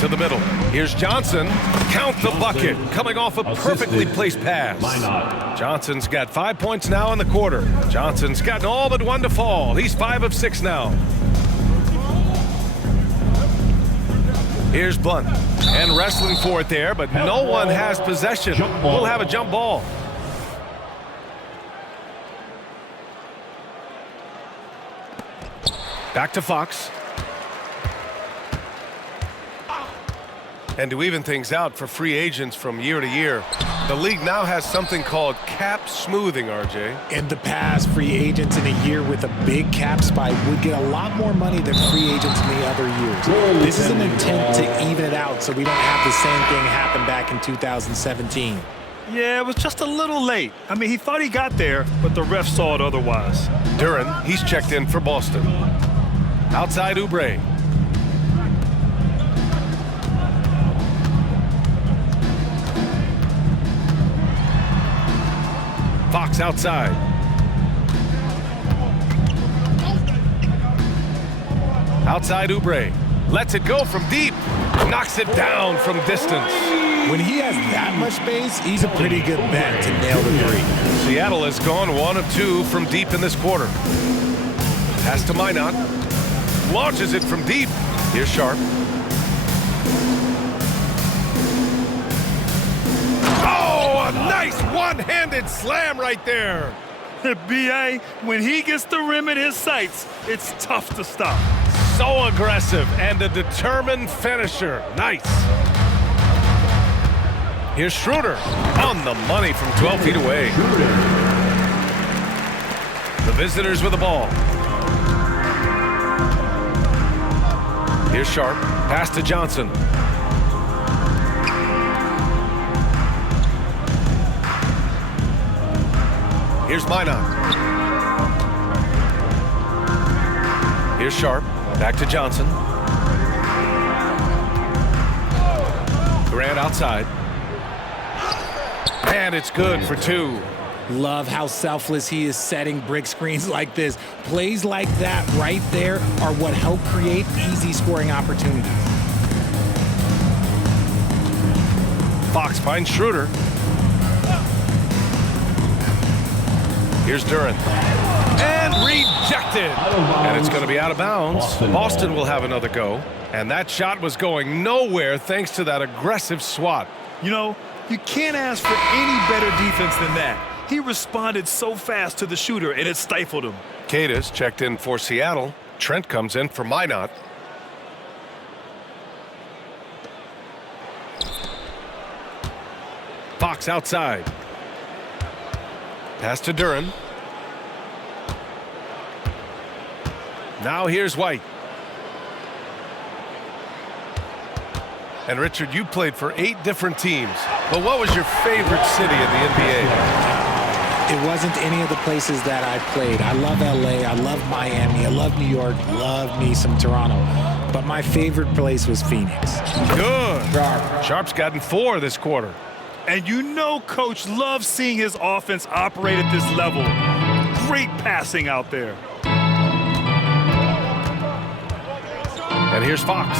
To the middle. Here's Johnson. Count the bucket. Coming off a perfectly placed pass. Johnson's got 5 points now in the quarter. Johnson's gotten all but 1 to fall. He's 5 of 6 now. Here's Blunt. And wrestling for it there, but no one has possession. We'll have a jump ball. Back to Fox. And to even things out for free agents from year to year, the league now has something called cap smoothing, RJ. In the past, free agents in a year with a big cap spike would get a lot more money than free agents in the other years. This is an attempt to even it out so we don't have the same thing happen back in 2017. Yeah, it was just a little late. I mean, he thought he got there, but the ref saw it otherwise. Duren, he's checked in for Boston. Outside Oubre. Fox outside. Outside Oubre. Lets it go from deep. Knocks it down from distance. When he has that much space, he's a pretty good bet to nail the 3. Seattle has gone 1 of 2 from deep in this quarter. Pass to Minot. Launches it from deep. Here's Sharp. Oh, a nice one-handed slam right there. B.A., when he gets the rim in his sights, it's tough to stop. So aggressive and a determined finisher. Nice. Here's Schroeder on the money from 12 feet away. The visitors with the ball. Here's Sharp. Pass to Johnson. Here's Minot. Here's Sharp. Back to Johnson. Grant outside. And it's good for 2. Love how selfless he is setting brick screens like this. Plays like that right there are what help create easy scoring opportunities. Fox finds Schroeder. Here's Duran. And rejected. And it's going to be out of bounds. Boston will have another go. And that shot was going nowhere thanks to that aggressive swat. You know, you can't ask for any better defense than that. He responded so fast to the shooter, and it stifled him. Cadis checked in for Seattle. Trent comes in for Minot. Fox outside. Pass to Duran. Now here's White. And Richard, you played for 8 different teams. But what was your favorite city in the NBA? It wasn't any of the places that I played. I love LA, I love Miami, I love New York, love me some Toronto. But my favorite place was Phoenix. Good. Sharp's gotten 4 this quarter. And you know Coach loves seeing his offense operate at this level. Great passing out there. And here's Fox.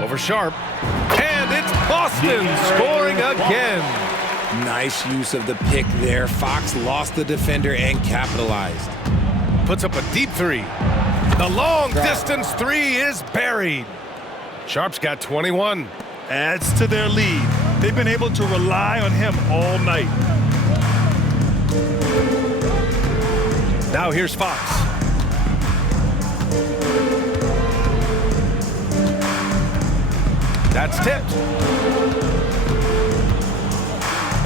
Over Sharp. And it's Boston scoring again. Nice use of the pick there. Fox lost the defender and capitalized. Puts up a deep 3. The long distance 3 is buried. Sharp's got 21. Adds to their lead. They've been able to rely on him all night. Now here's Fox. That's tipped.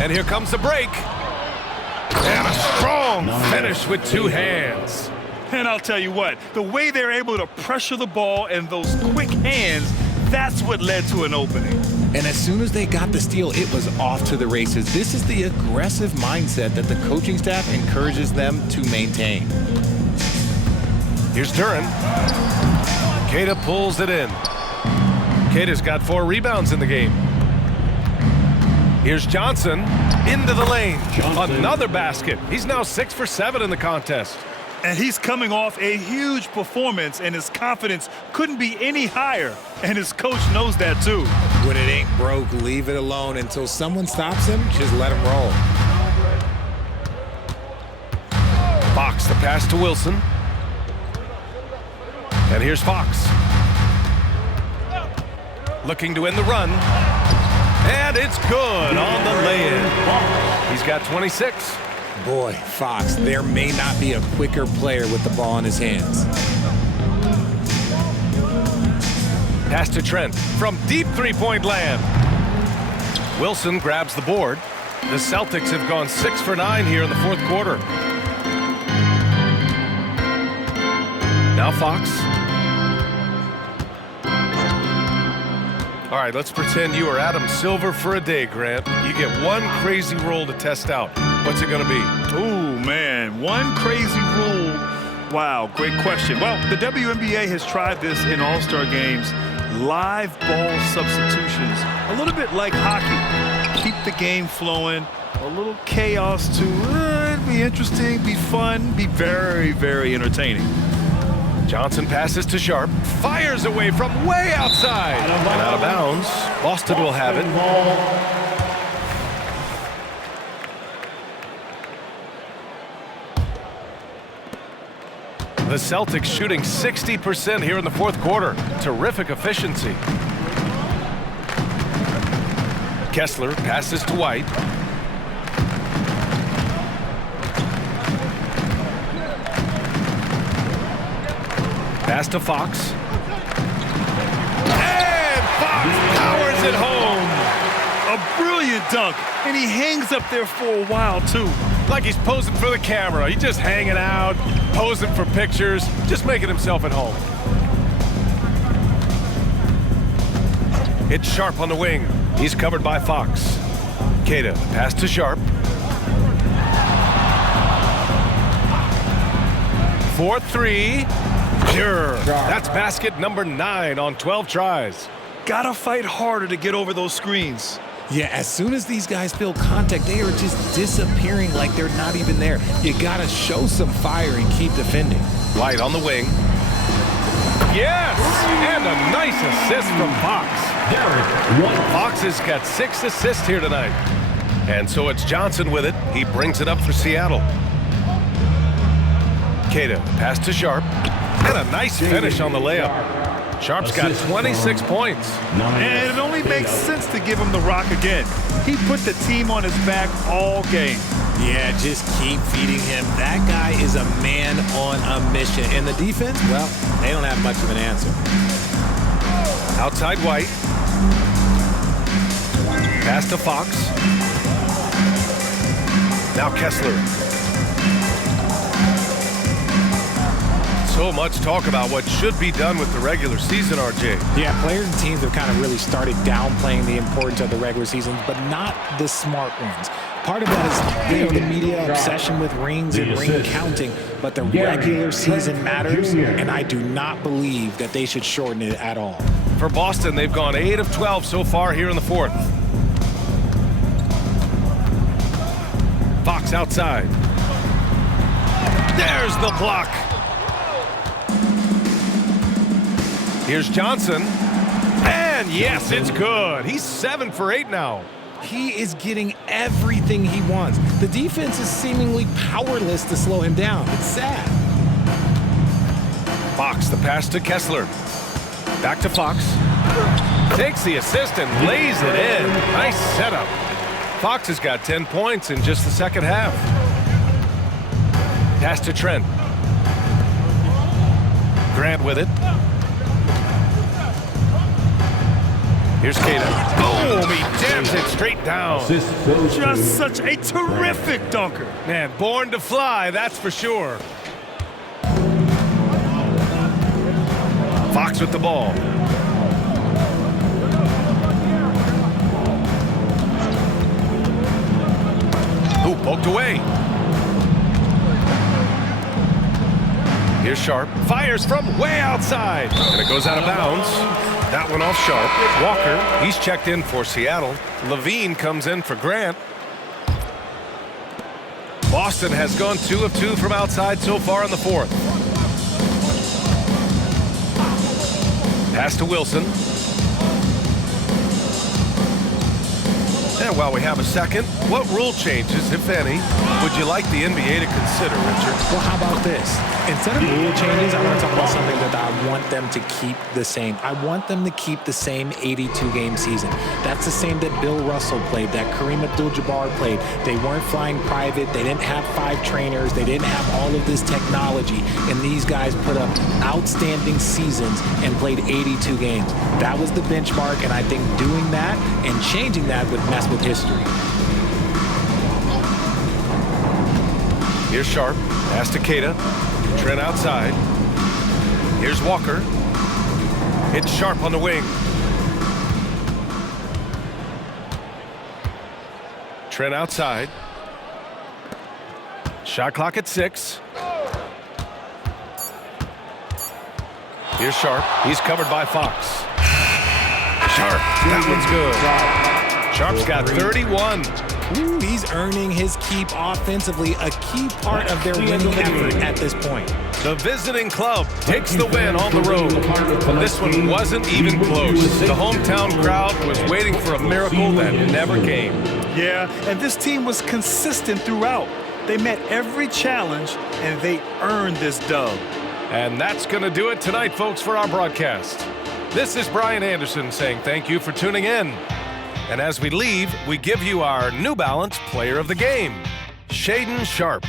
And here comes the break. And a strong finish with 2 hands. And I'll tell you what, the way they're able to pressure the ball and those quick hands, that's what led to an opening. And as soon as they got the steal, it was off to the races. This is the aggressive mindset that the coaching staff encourages them to maintain. Here's Duran. Queta pulls it in. Queta's got 4 rebounds in the game. Here's Johnson into the lane. Another basket. He's now 6 for 7 in the contest. And he's coming off a huge performance, and his confidence couldn't be any higher. And his coach knows that too. When it ain't broke, leave it alone. Until someone stops him, just let him roll. Fox, the pass to Wilson. And here's Fox. Looking to end the run. And it's good on the lay-in. He's got 26. Boy, Fox, there may not be a quicker player with the ball in his hands. Pass to Trent from deep 3-point land. Wilson grabs the board. The Celtics have gone 6 for 9 here in the 4th quarter. Now Fox. All right, let's pretend you are Adam Silver for a day, Grant. You get one crazy rule to test out. What's it going to be? Ooh, man, one crazy rule. Wow, great question. Well, the WNBA has tried this in All-Star games. Live ball substitutions. A little bit like hockey. Keep the game flowing. A little chaos too. It'd be interesting, be fun, be very, very entertaining. Johnson passes to Sharp, fires away from way outside. And out of bounds. Boston will have it. The Celtics shooting 60% here in the 4th quarter. Terrific efficiency. Kessler passes to White. Pass to Fox. And Brilliant dunk, and he hangs up there for a while, too. Like he's posing for the camera. He's just hanging out, posing for pictures, just making himself at home. It's Sharp on the wing. He's covered by Fox. Keita, pass to Sharp. 4-3. Sure. That's basket number 9 on 12 tries. Gotta fight harder to get over those screens. Yeah, as soon as these guys feel contact, they are just disappearing like they're not even there. You gotta show some fire and keep defending. White on the wing. Yes! And a nice assist from Fox. Fox has got 6 assists here tonight. And so it's Johnson with it. He brings it up for Seattle. Keita, pass to Sharp. And a nice finish on the layup. Sharp's got 26 points. And it only makes sense to give him the rock again. He put the team on his back all game. Yeah, just keep feeding him. That guy is a man on a mission. And the defense, well, they don't have much of an answer. Outside White. Pass to Fox. Now Kessler. So much talk about what should be done with the regular season, RJ. Yeah, players and teams have kind of really started downplaying the importance of the regular season, but not the smart ones. Part of that is, the media obsession with rings and ring counting, but the regular season matters, and I do not believe that they should shorten it at all. For Boston, they've gone 8 of 12 so far here in the 4th. Fox outside. There's the block. Here's Johnson. And yes, it's good. He's 7 for 8 now. He is getting everything he wants. The defense is seemingly powerless to slow him down. It's sad. Fox, the pass to Kessler. Back to Fox. Takes the assist and lays it in. Nice setup. Fox has got 10 points in just the second half. Pass to Trent. Grant with it. Here's Keita. Boom! He jams it straight down. Just such a terrific dunker. Man, born to fly, that's for sure. Fox with the ball. Ooh, poked away. Here's Sharp. Fires from way outside. And it goes out of bounds. That one off Sharp. Walker, he's checked in for Seattle. Levine comes in for Grant. Boston has gone 2 of 2 from outside so far in the 4th. Pass to Wilson. And while we have a second, what rule changes, if any, would you like the NBA to consider, Richard? Well, how about this? Instead of rule changes, I want to talk about something that I want them to keep the same. I want them to keep the same 82-game season. That's the same that Bill Russell played, that Kareem Abdul-Jabbar played. They weren't flying private. They didn't have 5 trainers. They didn't have all of this technology. And these guys put up outstanding seasons and played 82 games. That was the benchmark, and I think doing that and changing that would mess with history. Here's Sharp. Pass to Keita. Trent outside. Here's Walker. It's Sharp on the wing. Trent outside. Shot clock at 6. Here's Sharp. He's covered by Fox. Sharp. That one's good. Sharp's got 31. Ooh, he's earning his keep offensively, a key part of their winning effort at this point. The visiting club takes the win on the road. This one wasn't even close. The hometown crowd was waiting for a miracle that never came. Yeah, and this team was consistent throughout. They met every challenge, and they earned this dub. And that's going to do it tonight, folks, for our broadcast. This is Brian Anderson saying thank you for tuning in. And as we leave, we give you our New Balance Player of the Game, Shaedon Sharpe.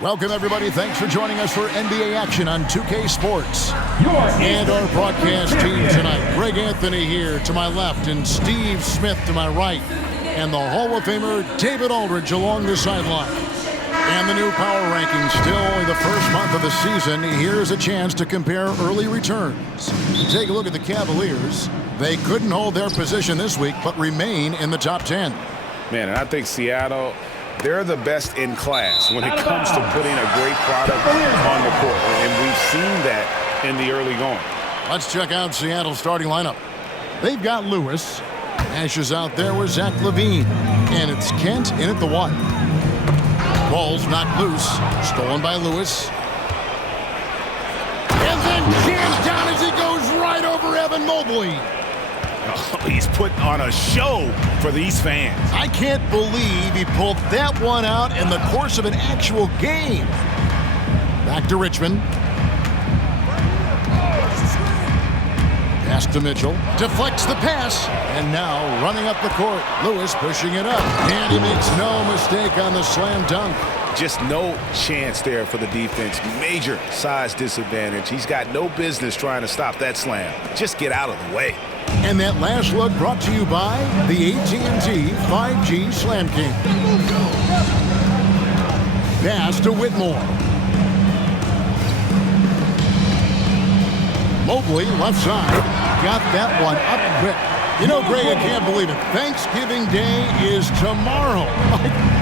Welcome, everybody. Thanks for joining us for NBA action on 2K Sports. And our broadcast team tonight. Greg Anthony here to my left and Steve Smith to my right. And the Hall of Famer David Aldridge along the sideline. And the new power rankings, still only the first month of the season. Here's a chance to compare early returns. Take a look at the Cavaliers. They couldn't hold their position this week, but remain in the top 10. Man, and I think Seattle, they're the best in class when it comes to putting a great product on the court. And we've seen that in the early going. Let's check out Seattle's starting lineup. They've got Lewis. Nash is out there with Zach LaVine. And it's Kent in at the 1. Ball's knocked loose. Stolen by Lewis. And then jammed down as he goes right over Evan Mobley. Oh, he's putting on a show for these fans. I can't believe he pulled that one out in the course of an actual game. Back to Richmond. Pass to Mitchell. Deflects the pass. And now running up the court. Lewis pushing it up. And he makes no mistake on the slam dunk. Just no chance there for the defense. Major size disadvantage. He's got no business trying to stop that slam. Just get out of the way. And that last look brought to you by the AT&T 5G Slam King. Pass to Whitmore. Mobley, left side, got that one up quick. You know, Greg, I can't believe it. Thanksgiving Day is tomorrow.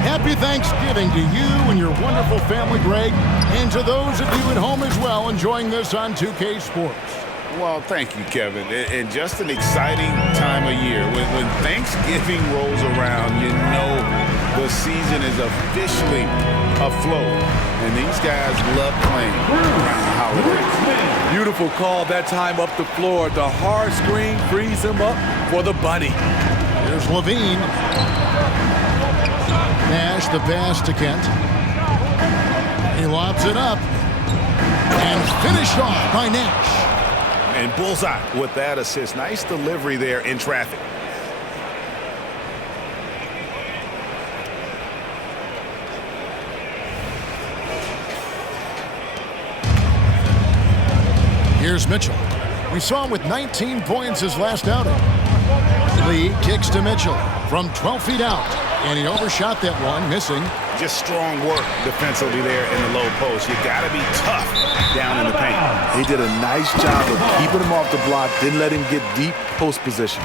Happy Thanksgiving to you and your wonderful family, Greg, and to those of you at home as well enjoying this on 2K Sports. Well, thank you, Kevin. And just an exciting time of year. When Thanksgiving rolls around, you know the season is officially afloat. And these guys love playing around the holidays. Beautiful call that time up the floor. The hard screen frees him up for the bunny. Here's LaVine. Nash, the pass to Kent. He lobs it up. And finished off by Nash. And bullseye with that assist. Nice delivery there in traffic. Here's Mitchell. We saw him with 19 points his last outing. Lee kicks to Mitchell from 12 feet out. And he overshot that one, missing. Just strong work defensively there in the low post. You got to be tough down in the paint. He did a nice job of keeping him off the block, didn't let him get deep post position.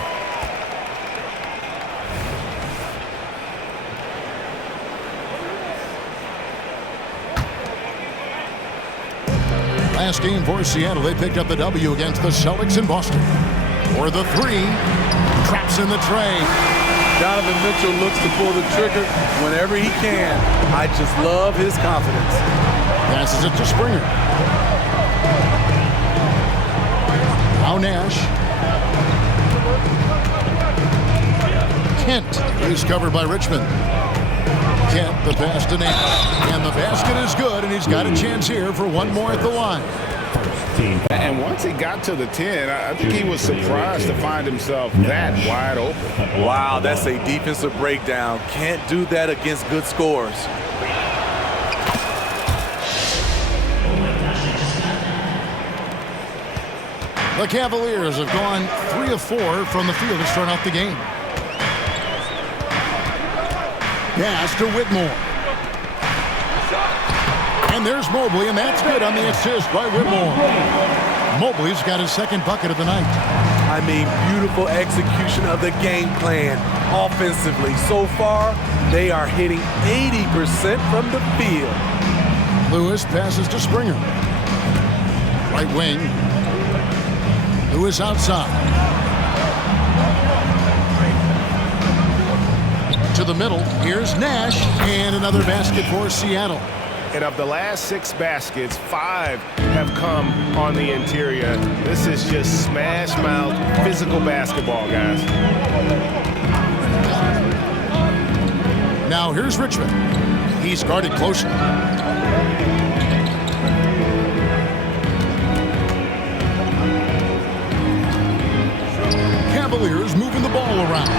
Last game for Seattle, they picked up the W against the Celtics in Boston. For the 3, traps in the tray. Donovan Mitchell looks to pull the trigger whenever he can. I just love his confidence. Passes it to Springer. Now Nash. Kent is covered by Richmond. Kent, the pass to Nash. And the basket is good, and he's got a chance here for one more at the line. And once he got to the 10, I think he was surprised to find himself that wide open. Wow, that's a defensive breakdown. Can't do that against good scores. The Cavaliers have gone 3 of 4 from the field to start out the game. Pass to Whitmore. And there's Mobley, and that's good on the assist by Whitmore. Mobley's got his second bucket of the night. I mean, beautiful execution of the game plan offensively. So far, they are hitting 80% from the field. Lewis passes to Springer. Right wing. Lewis outside. To the middle. Here's Nash, and another basket for Seattle. And of the last 6 baskets, 5 have come on the interior. This is just smash mouth physical basketball, guys. Now here's Richmond. He's guarded closely. Cavaliers moving the ball around.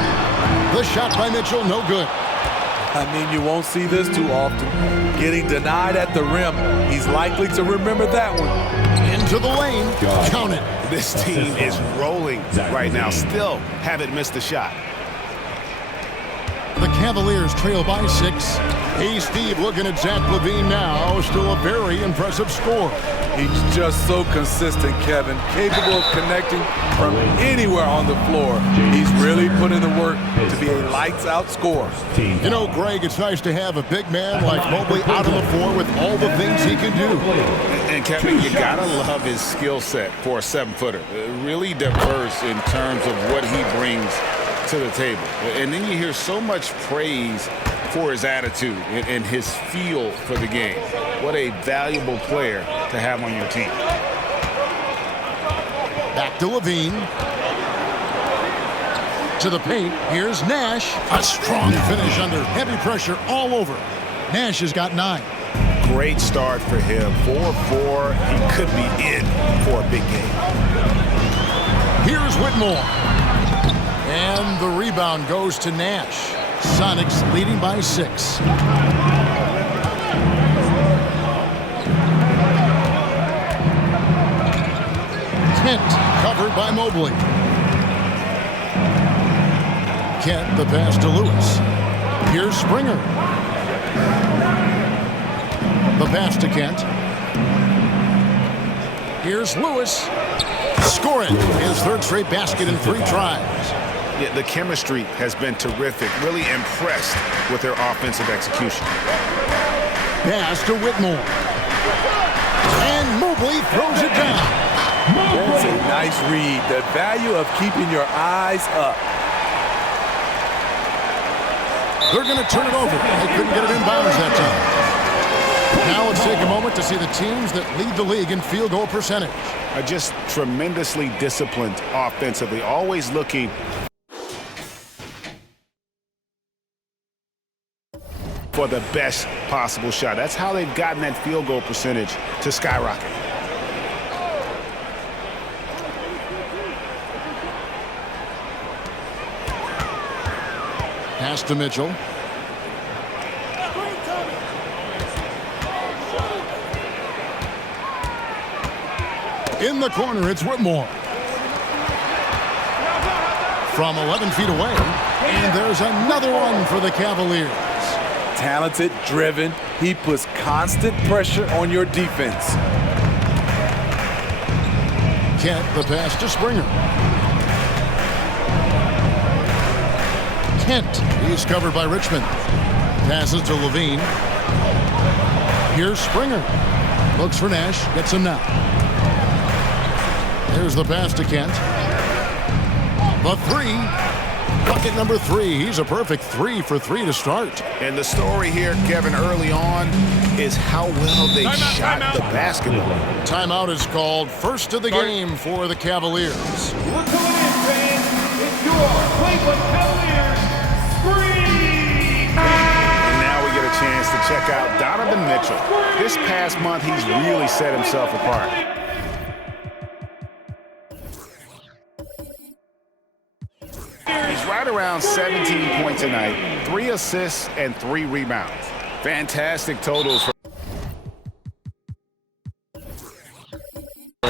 The shot by Mitchell, no good. I mean, you won't see this too often. Getting denied at the rim. He's likely to remember that one. Into the lane. Count it. This team is rolling right now. Still haven't missed a shot. The Cavaliers trail by 6. Hey, Steve, looking at Zach LaVine now. Still a very impressive score. He's just so consistent, Kevin. Capable of connecting from anywhere on the floor. He's really put in the work to be a lights-out scorer. You know, Greg, it's nice to have a big man like Mobley out on the floor with all the things he can do. And Kevin, you gotta love his skill set for a 7-footer. Really diverse in terms of what he brings to the table. And then you hear so much praise for his attitude and his feel for the game. What a valuable player to have on your team. Back to LaVine. To the paint. Here's Nash. A strong finish under heavy pressure all over. Nash has got 9. Great start for him. 4-4. He could be in for a big game. Here's Whitmore. And the rebound goes to Nash. Sonics leading by 6. Kent covered by Mobley. Kent the pass to Lewis. Here's Springer. The pass to Kent. Here's Lewis. Scoring his 3rd straight basket in 3 tries. Yeah, the chemistry has been terrific. Really impressed with their offensive execution. Pass to Whitmore. And Mobley throws it down. That's a nice read. The value of keeping your eyes up. They're going to turn it over. They couldn't get it in bounds that time. Now let's take a moment to see the teams that lead the league in field goal percentage. Are just tremendously disciplined offensively, always looking for the best possible shot. That's how they've gotten that field goal percentage to skyrocket. Pass to Mitchell. In the corner, it's Whitmore. From 11 feet away, and there's another one for the Cavaliers. Talented, driven. He puts constant pressure on your defense. Kent, the pass to Springer. Kent, he's covered by Richmond. Passes to LaVine. Here's Springer. Looks for Nash, gets him now. There's the pass to Kent. The 3. Bucket number 3. He's a perfect 3 for 3 to start. And the story here, Kevin, early on is how well they shot the basketball. Timeout is called. First of the game for the Cavaliers. We're coming in, fans. It's your Cleveland Cavaliers Scream! And now we get a chance to check out Donovan Mitchell. This past month, he's really set himself apart. He's right around 17 points a night, 3 assists and 3 rebounds. Fantastic totals for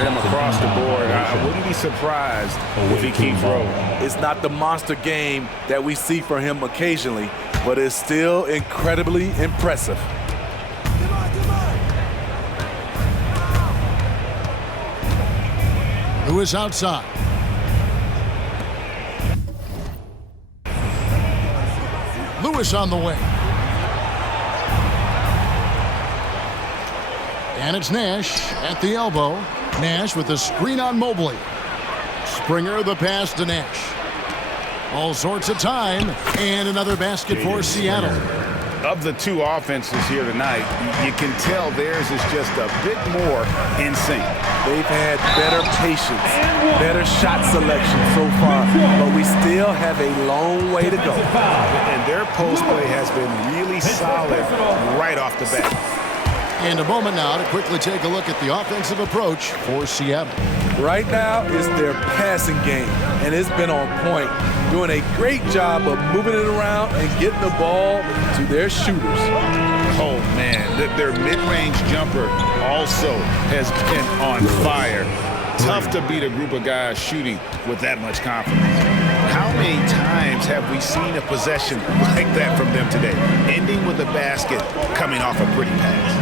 him across the board. I wouldn't be surprised if he keeps rolling. It's not the monster game that we see from him occasionally, but it's still incredibly impressive. Lewis outside. Lewis on the way. And it's Nash at the elbow. Nash with the screen on Mobley. Springer the pass to Nash. All sorts of time. And another basket for Seattle. of the two offenses here tonight, you can tell theirs is just a bit more in sync. They've had better patience, better shot selection so far, but we still have a long way to go. And their post play has been really solid right off the bat. And a moment now to quickly take a look at the offensive approach for Seattle. Right now is their passing game, and it's been on point, doing a great job of moving it around and getting the ball to their shooters. Oh, man, their mid-range jumper also has been on fire. Tough to beat a group of guys shooting with that much confidence. How many times have we seen a possession like that from them today, ending with a basket coming off a pretty pass?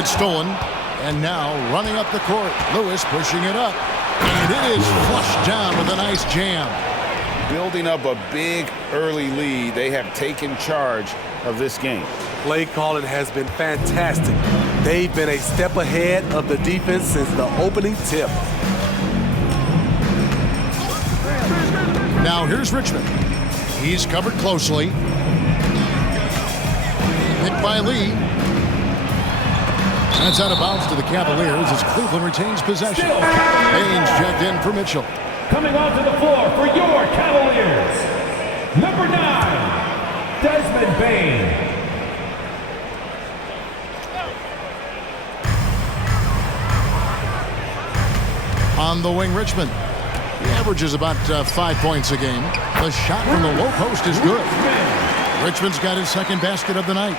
It's stolen, and now running up the court. Lewis pushing it up, and it is flushed down with a nice jam. Building up a big early lead, they have taken charge of this game. Play calling has been fantastic. They've been a step ahead of the defense since the opening tip. Now here's Richmond. He's covered closely. Picked by Lee. That's out of bounds to the Cavaliers as Cleveland retains possession. Baines checked in for Mitchell. Coming onto the floor for your Cavaliers, number 9, Desmond Bane. On the wing, Richmond. He averages about 5 points a game. The shot from the low post is good. Richmond's got his second basket of the night.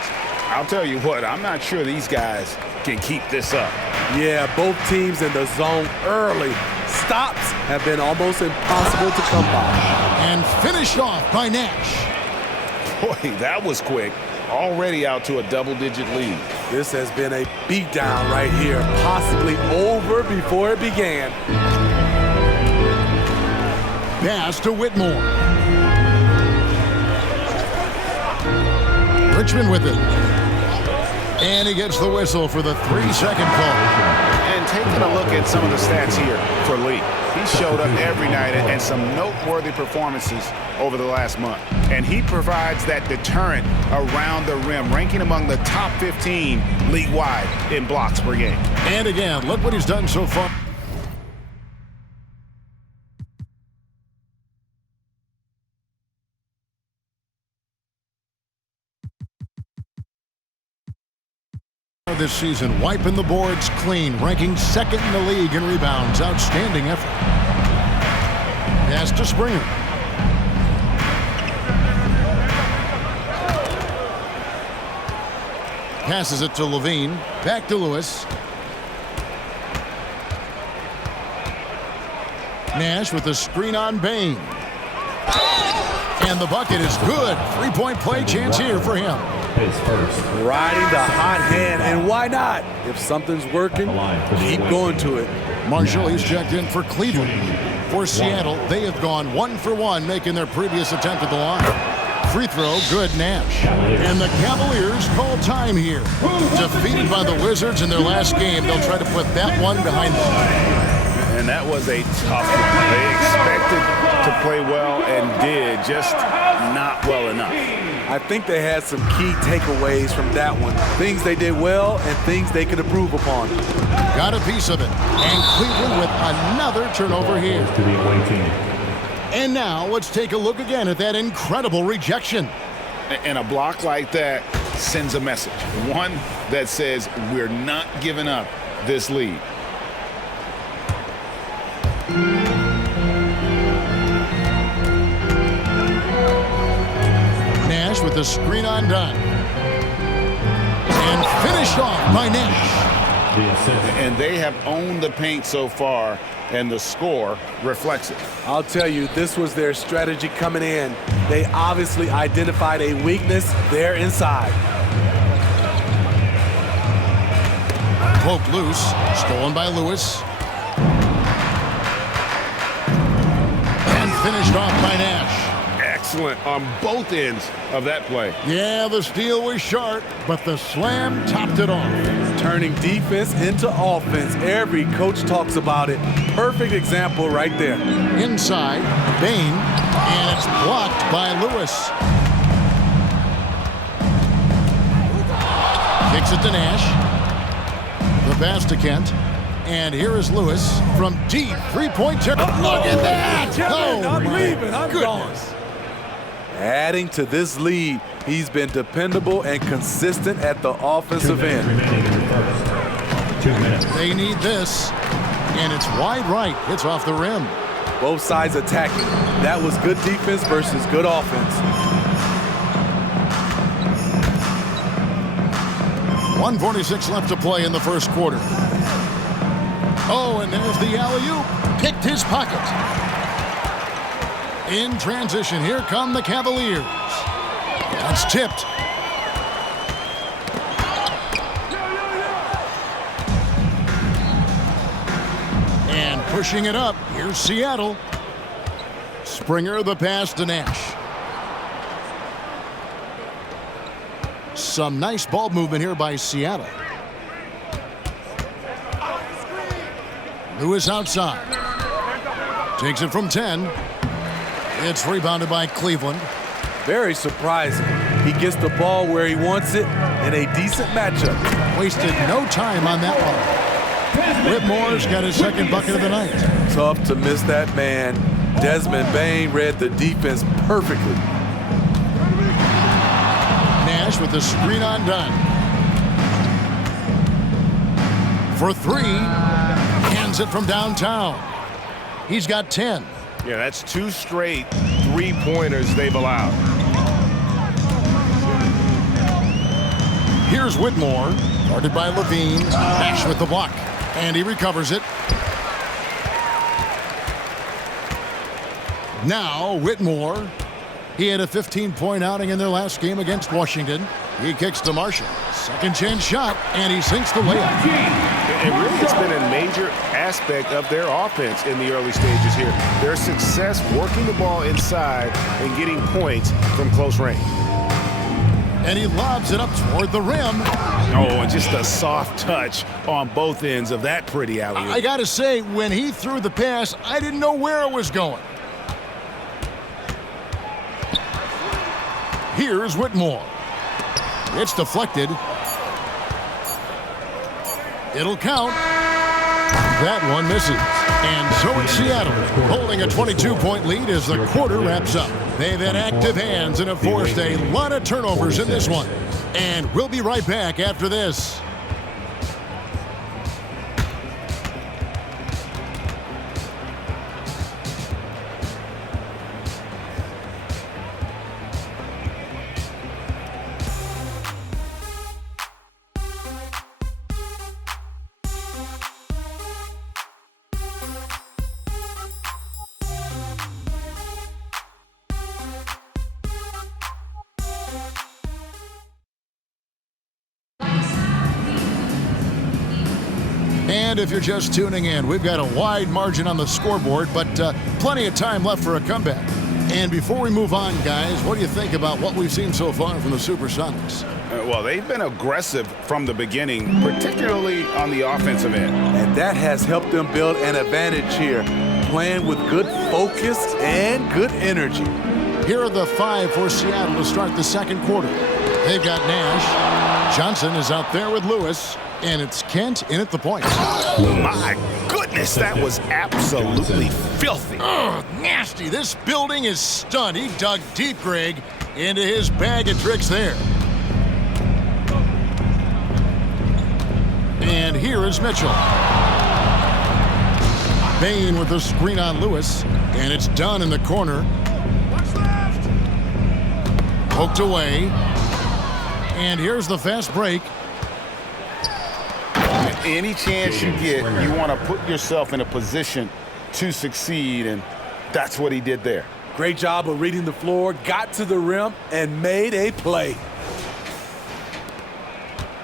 I'll tell you what, I'm not sure these guys can keep this up. Yeah, both teams in the zone early. Stops have been almost impossible to come by. And finished off by Nash. Boy, that was quick. Already out to a double-digit lead. This has been a beatdown right here, possibly over before it began. Pass to Whitmore. Richmond with it. And he gets the whistle for the 3-second call. And taking a look at some of the stats here for Lee. He showed up every night and some noteworthy performances over the last month. And he provides that deterrent around the rim, ranking among the top 15 league-wide in blocks per game. And again, look what he's done so far. This season, wiping the boards clean, ranking second in the league in rebounds. Outstanding effort. Pass to Springer. Passes it to Levine. Back to Lewis. Nash with a screen on Bane. And the bucket is good. 3-point play chance here for him. Riding the hot hand, and why not? If something's working, keep going to it. Marshall, he's checked in for Cleveland. For Seattle, they have gone 1 for 1, making their previous attempt at the line. Free throw, good, Nash. And the Cavaliers call time here. Defeated by the Wizards in their last game, they'll try to put that one behind them. And that was a tough one. They expected to play well and did, just not well enough. I think they had some key takeaways from that one. Things they did well and things they could improve upon. Got a piece of it. And Cleveland with another turnover here. And now let's take a look again at that incredible rejection. And a block like that sends a message. One that says we're not giving up this lead. Nash with the screen on Dunn. And finished off by Nash. And they have owned the paint so far, and the score reflects it. I'll tell you, this was their strategy coming in. They obviously identified a weakness there inside. Poked loose, stolen by Lewis. And finished off by Nash. Excellent on both ends of that play. Yeah, the steal was sharp, but the slam topped it off. Turning defense into offense. Every coach talks about it. Perfect example right there. Inside, Bane, and it's blocked by Lewis. Kicks it to Nash. The pass to Kent. And here is Lewis from deep three-point territory. Look at that! Kevin, I'm my leaving. I'm goodness. gone. Adding to this lead, he's been dependable and consistent at the offensive end. 2 minutes. They need this. And it's wide right. Hits off the rim. Both sides attacking. That was good defense versus good offense. 1:46 left to play in the first quarter. Oh, and there's the alley-oop. Picked his pocket. In transition, here come the Cavaliers. That's tipped. And pushing it up, here's Seattle. Springer the pass to Nash. Some nice ball movement here by Seattle. Lewis outside. Takes it from 10. It's rebounded by Cleveland. Very surprising. He gets the ball where he wants it in a decent matchup. Wasted no time on that one. Whitmore's got his second bucket of the night. Tough to miss that man. Desmond Bain read the defense perfectly. Nash with the screen on done. For three. Hands it from downtown. He's got 10. Yeah, that's 2 straight three-pointers they've allowed. Here's Whitmore. Guarded by Levine. Nash with the block. And he recovers it. Now Whitmore. He had a 15-point outing in their last game against Washington. He kicks to Marshall. Second chance shot, and he sinks the layup. And really, it's been a major aspect of their offense in the early stages here. Their success working the ball inside and getting points from close range. And he lobs it up toward the rim. Oh, and just a soft touch on both ends of that pretty alley-oop. I got to say, when he threw the pass, I didn't know where it was going. Here's Whitmore. It's deflected. It'll count. That one misses. And so it's Seattle, holding a 22-point lead as the quarter wraps up. They've had active hands and have forced a lot of turnovers in this one. And we'll be right back after this. And if you're just tuning in, we've got a wide margin on the scoreboard, but plenty of time left for a comeback. And before we move on, guys, what do you think about what we've seen so far from the Supersonics? Well, they've been aggressive from the beginning, particularly on the offensive end. And that has helped them build an advantage here, playing with good focus and good energy. Here are the 5 for Seattle to start the second quarter. They've got Nash. Johnson is out there with Lewis. And it's Kent in at the point. My goodness, that was absolutely filthy. Ugh, nasty. This building is stunned. He dug deep, Greg, into his bag of tricks there. And here is Mitchell. Bain with the screen on Lewis. And it's done in the corner. Poked away. And here's the fast break. Any chance you get, you want to put yourself in a position to succeed, and that's what he did there. Great job of reading the floor, got to the rim, and made a play.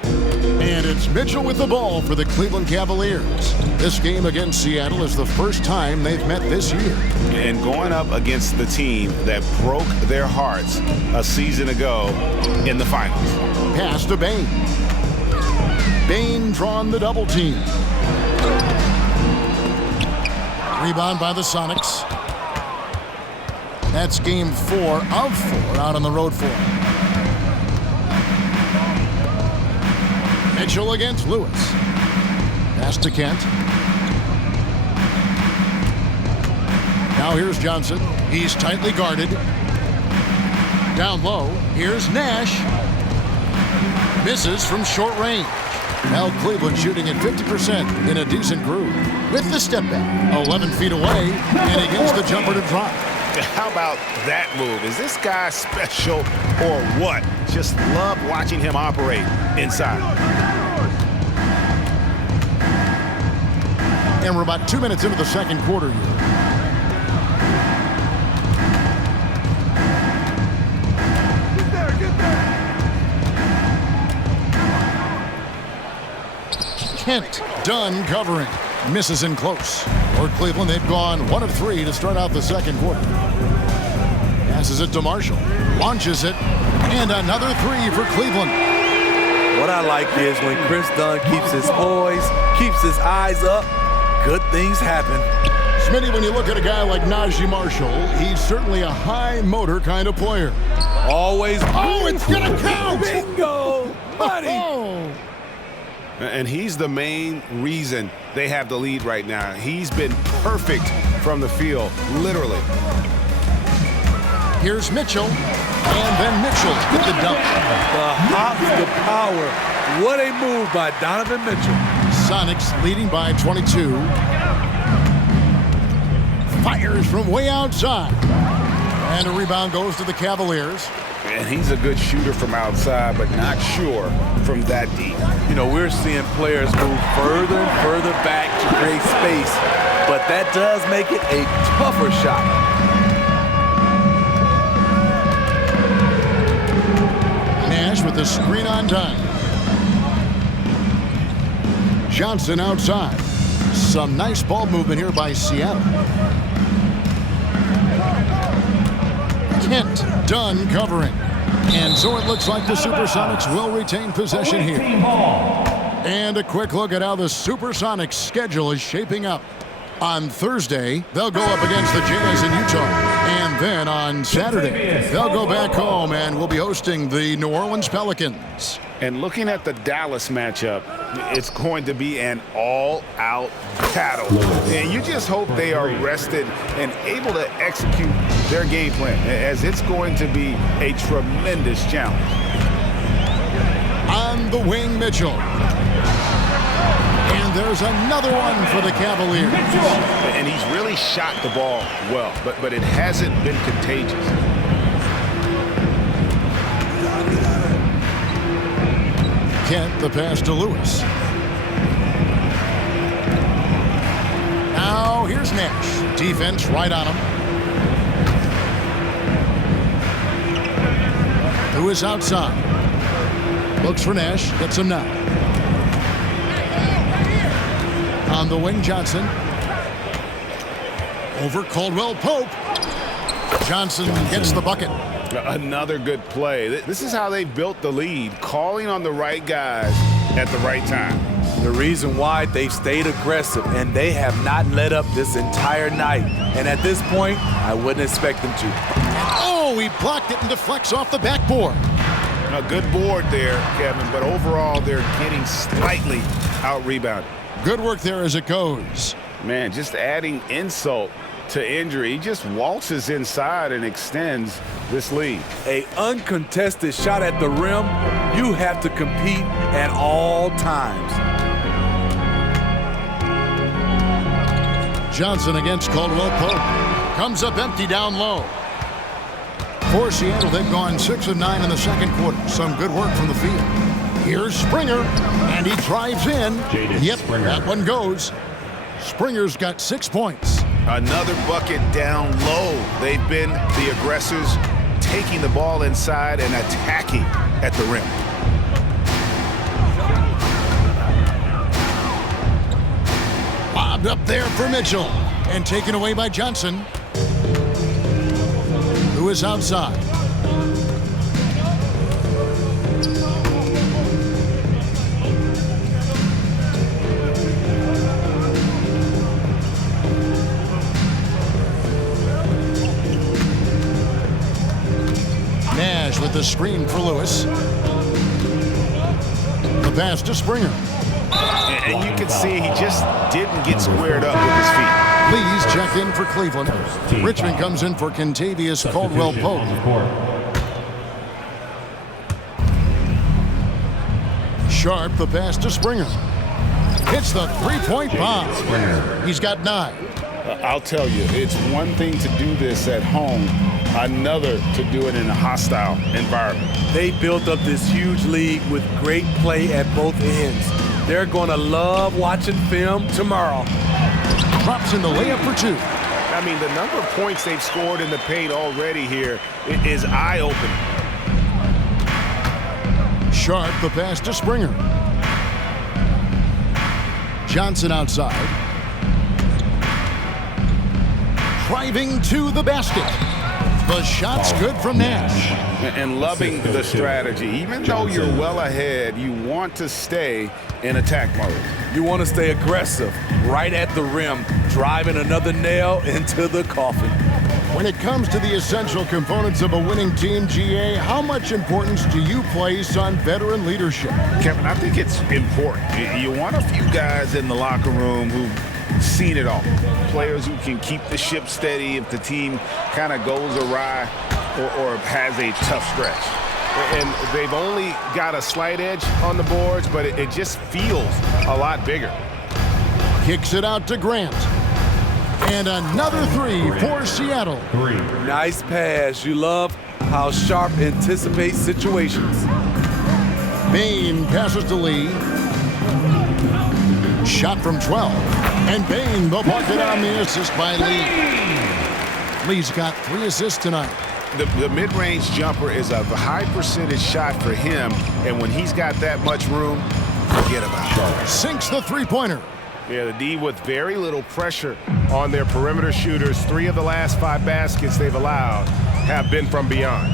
And it's Mitchell with the ball for the Cleveland Cavaliers. This game against Seattle is the first time they've met this year. And going up against the team that broke their hearts a season ago in the finals. Pass to Bain. Bain drawn the double team. Rebound by the Sonics. That's game 4 of 4 out on the road for him. Mitchell against Lewis. Pass to Kent. Now here's Johnson. He's tightly guarded. Down low, here's Nash. Misses from short range. Now Cleveland shooting at 50% in a decent groove. With the step back, 11 feet away, and he gets the jumper to drop. How about that move? Is this guy special or what? Just love watching him operate inside. And we're about 2 minutes into the second quarter here. Kent done covering. Misses in close. For Cleveland, they've gone 1 of 3 to start out the second quarter. Passes it to Marshall. Launches it. And another 3 for Cleveland. What I like is when Chris Dunn keeps his poise, keeps his eyes up, good things happen. Smitty, when you look at a guy like Najee Marshall, he's certainly a high motor kind of player. Always. Oh, it's going to count! Bingo! Buddy! Oh. And he's the main reason they have the lead right now. He's been perfect from the field, literally. Here's Mitchell, and then Mitchell with the dunk. The hops, the power. What a move by Donovan Mitchell. Sonics leading by 22. Fires from way outside. And a rebound goes to the Cavaliers. And he's a good shooter from outside, but not sure from that deep. You know, we're seeing players move further and further back to create space, but that does make it a tougher shot. Nash with the screen on time. Johnson outside. Some nice ball movement here by Seattle. Kent done covering. And so it looks like the Supersonics will retain possession here. And a quick look at how the Supersonics schedule is shaping up. On Thursday, they'll go up against the Jazz in Utah. And then on Saturday, they'll go back home and will be hosting the New Orleans Pelicans. And looking at the Dallas matchup, it's going to be an all-out battle. And you just hope they are rested and able to execute their game plan, as it's going to be a tremendous challenge. On the wing, Mitchell. And there's another one for the Cavaliers. And he's really shot the ball well, but it hasn't been contagious. Kent, the pass to Lewis. Now here's Nash. Defense right on him. Lewis outside. Looks for Nash. Gets him now. On the wing, Johnson. Over Caldwell Pope. Johnson gets the bucket. Another good play. This is how they built the lead, calling on the right guys at the right time. The reason why they've stayed aggressive and they have not let up this entire night. And at this point, I wouldn't expect them to. Oh, he blocked it and deflects off the backboard. A good board there, Kevin, but overall they're getting slightly out-rebounded. Good work there as it goes. Man, just adding insult to injury. He just waltzes inside and extends this lead. A uncontested shot at the rim, you have to compete at all times. Johnson against Caldwell Pope. Comes up empty down low. For Seattle, they've gone 6 of 9 in the second quarter. Some good work from the field. Here's Springer, and he drives in. Yep, that one goes. Springer's got 6 points. Another bucket down low. They've been the aggressors, taking the ball inside and attacking at the rim. Lobbed up there for Mitchell, and taken away by Johnson, who is outside. Nash with the screen for Lewis. The pass to Springer. And you can see he just didn't get squared up with his feet. Lee's checked in for Cleveland. Richmond comes in for Kentavious Caldwell-Pope. Sharp, the pass to Springer. Hits the three-point bomb. He's got 9. I'll tell you, it's one thing to do this at home, another to do it in a hostile environment. They built up this huge lead with great play at both ends. They're going to love watching film tomorrow. Drops in the layup for 2. I mean, the number of points they've scored in the paint already here is eye-opening. Sharp, the pass to Springer. Johnson outside. Driving to the basket. The shot's good from Nash. And loving the strategy. Even though you're well ahead, you want to stay in attack mode. You want to stay aggressive, right at the rim, driving another nail into the coffin. When it comes to the essential components of a winning team, GA, how much importance do you place on veteran leadership? Kevin, I think it's important. You want a few guys in the locker room who've seen it all. Players who can keep the ship steady if the team kind of goes awry or has a tough stretch. And they've only got a slight edge on the boards, but it just feels a lot bigger. Kicks it out to Grant. And another 3 for Seattle. Nice pass. You love how Sharp anticipates situations. Bain passes to Lee. Shot from 12. And Bain, the bucket on the assist by Lee. Lee's got 3 assists tonight. The mid-range jumper is a high percentage shot for him, and when he's got that much room, forget about it. Sinks the three-pointer. Yeah, the D with very little pressure on their perimeter shooters. 3 of the last 5 baskets they've allowed have been from beyond.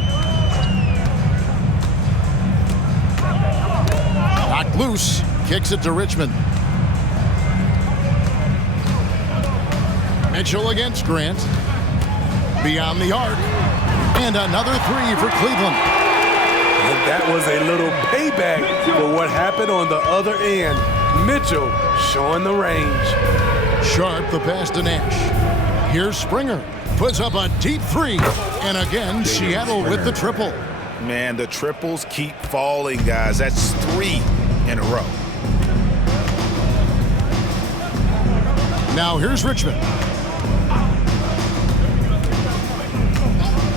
Knocked loose. Kicks it to Richmond. Mitchell against Grant. Beyond the arc. And another 3 for Cleveland. And that was a little payback for what happened on the other end. Mitchell showing the range. Sharp, the pass to Nash. Here's Springer. Puts up a deep 3. And again, Seattle with the triple. Man, the triples keep falling, guys. That's 3 in a row. Now here's Richmond.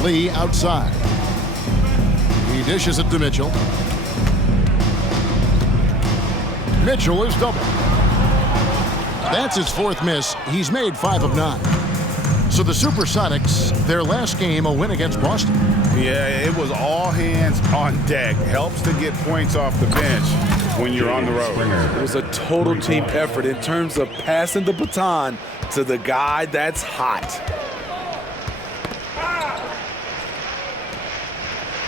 Lee outside. He dishes it to Mitchell. Mitchell is double. That's his 4th miss. He's made 5 of 9. So the Supersonics, their last game, a win against Boston. Yeah, it was all hands on deck. Helps to get points off the bench when you're on the road. It was a total team effort in terms of passing the baton to the guy that's hot.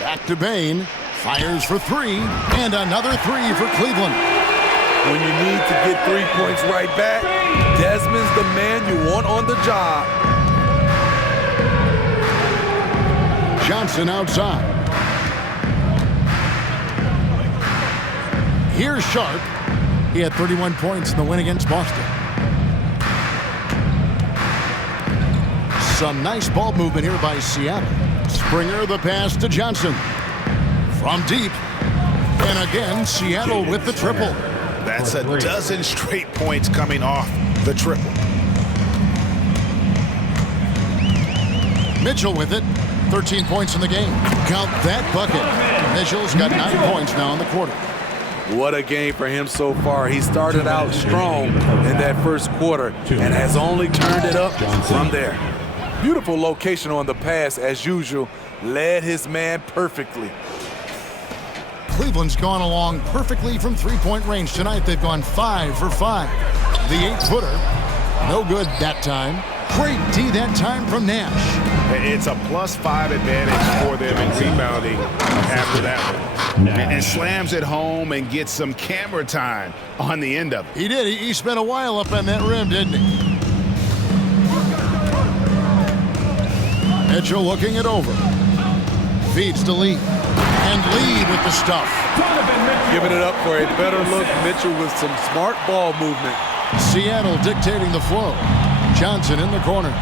Back to Bain. Fires for 3. And another 3 for Cleveland. When you need to get 3 points right back, Desmond's the man you want on the job. Johnson outside. Here's Sharp. He had 31 points in the win against Boston. Some nice ball movement here by Seattle. Springer, the pass to Johnson. From deep. And again, Seattle with the triple. That's a dozen straight points coming off the triple. Mitchell with it. 13 points in the game. Count that bucket. Mitchell's got 9 points now in the quarter. What a game for him so far. He started out strong in that first quarter and has only turned it up from there. Beautiful location on the pass as usual. Led his man perfectly. Cleveland's gone along perfectly from 3-point range tonight. They've gone 5 for 5. The 8-footer, no good that time. Great D that time from Nash. It's a +5 advantage for them in rebounding after that one. And slams it home and gets some camera time on the end of it. He did. He spent a while up on that rim, didn't he? Mitchell looking it over. Feeds to Lee. And Lee with the stuff. Giving it up for a better look. Mitchell with some smart ball movement. Seattle dictating the flow. Johnson in the corner.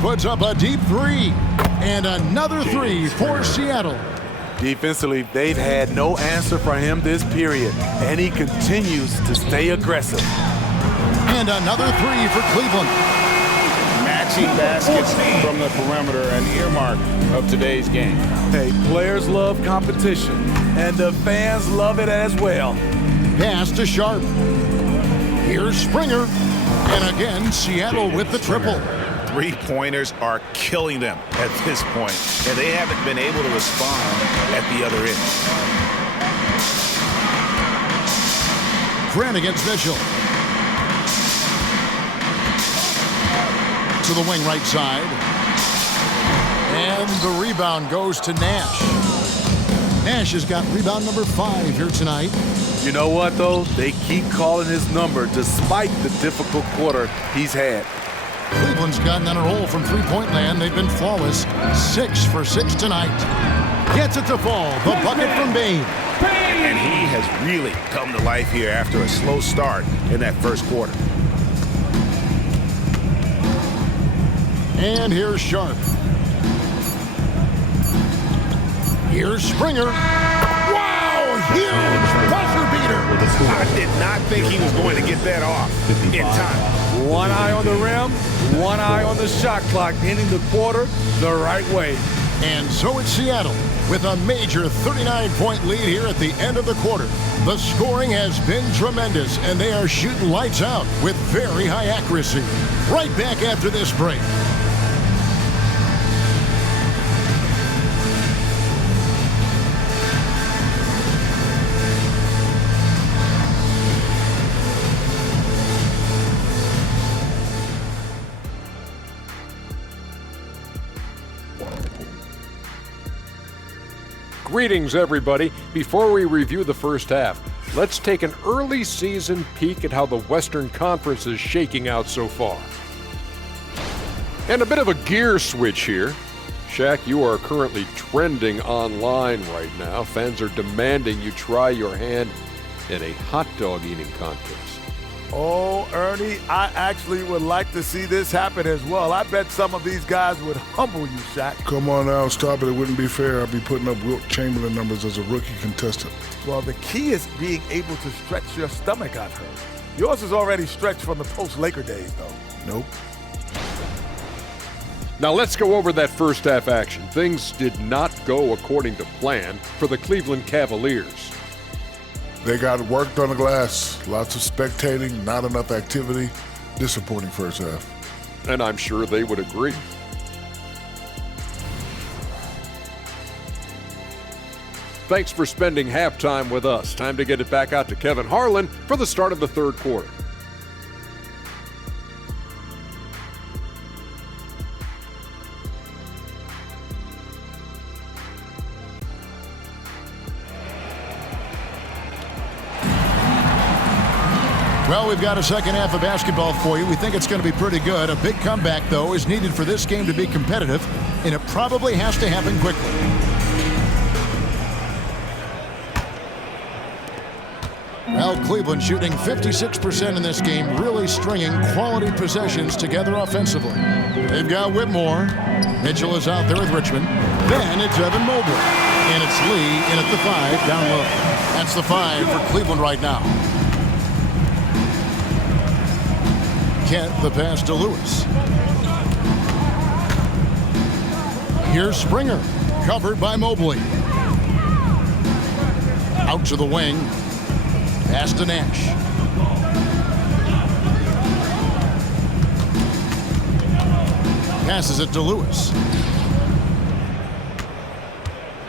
Puts up a deep three. And another three for Seattle. Defensively, they've had no answer for him this period. And he continues to stay aggressive. And another three for Cleveland. Matching baskets from the perimeter, an earmark of today's game. Hey, players love competition, and the fans love it as well. Pass to Sharp. Here's Springer. And again, Seattle with the triple. Three-pointers are killing them at this point, and they haven't been able to respond at the other end. Grant against Mitchell. To the wing right side. And the rebound goes to Nash. Nash has got rebound number 5 here tonight. You know what, though? They keep calling his number despite the difficult quarter he's had. Cleveland's gotten on a roll from three-point land. They've been flawless. 6 for 6 tonight. Gets it to fall. The bucket from Bain. And he has really come to life here after a slow start in that first quarter. And here's Sharp. Here's Springer. Wow, huge buzzer beater. I did not think he was going to get that off in time. One eye on the rim, one eye on the shot clock, ending the quarter the right way. And so it's Seattle with a major 39-point lead here at the end of the quarter. The scoring has been tremendous, and they are shooting lights out with very high accuracy. Right back after this break. Greetings, everybody. Before we review the first half, let's take an early season peek at how the Western Conference is shaking out so far. And a bit of a gear switch here. Shaq, you are currently trending online right now. Fans are demanding you try your hand in a hot dog eating contest. Oh, Ernie, I actually would like to see this happen as well. I bet some of these guys would humble you, Shaq. Come on now, stop it. It wouldn't be fair. I'd be putting up Wilt Chamberlain numbers as a rookie contestant. Well, the key is being able to stretch your stomach, I've heard. Yours is already stretched from the post-Laker days, though. Nope. Now let's go over that first half action. Things did not go according to plan for the Cleveland Cavaliers. They got worked on the glass. Lots of spectating, not enough activity. Disappointing first half. And I'm sure they would agree. Thanks for spending halftime with us. Time to get it back out to Kevin Harlan for the start of the third quarter. Well, we've got a second half of basketball for you. We think it's going to be pretty good. A big comeback, though, is needed for this game to be competitive, and it probably has to happen quickly. Well, Cleveland shooting 56% in this game, really stringing quality possessions together offensively. They've got Whitmore. Mitchell is out there with Richmond. Then it's Evan Mobley. And it's Lee in at the 5 down low. That's the 5 for Cleveland right now. Kent, the pass to Lewis. Here's Springer, covered by Mobley. Out to the wing. Pass to Nash. Passes it to Lewis.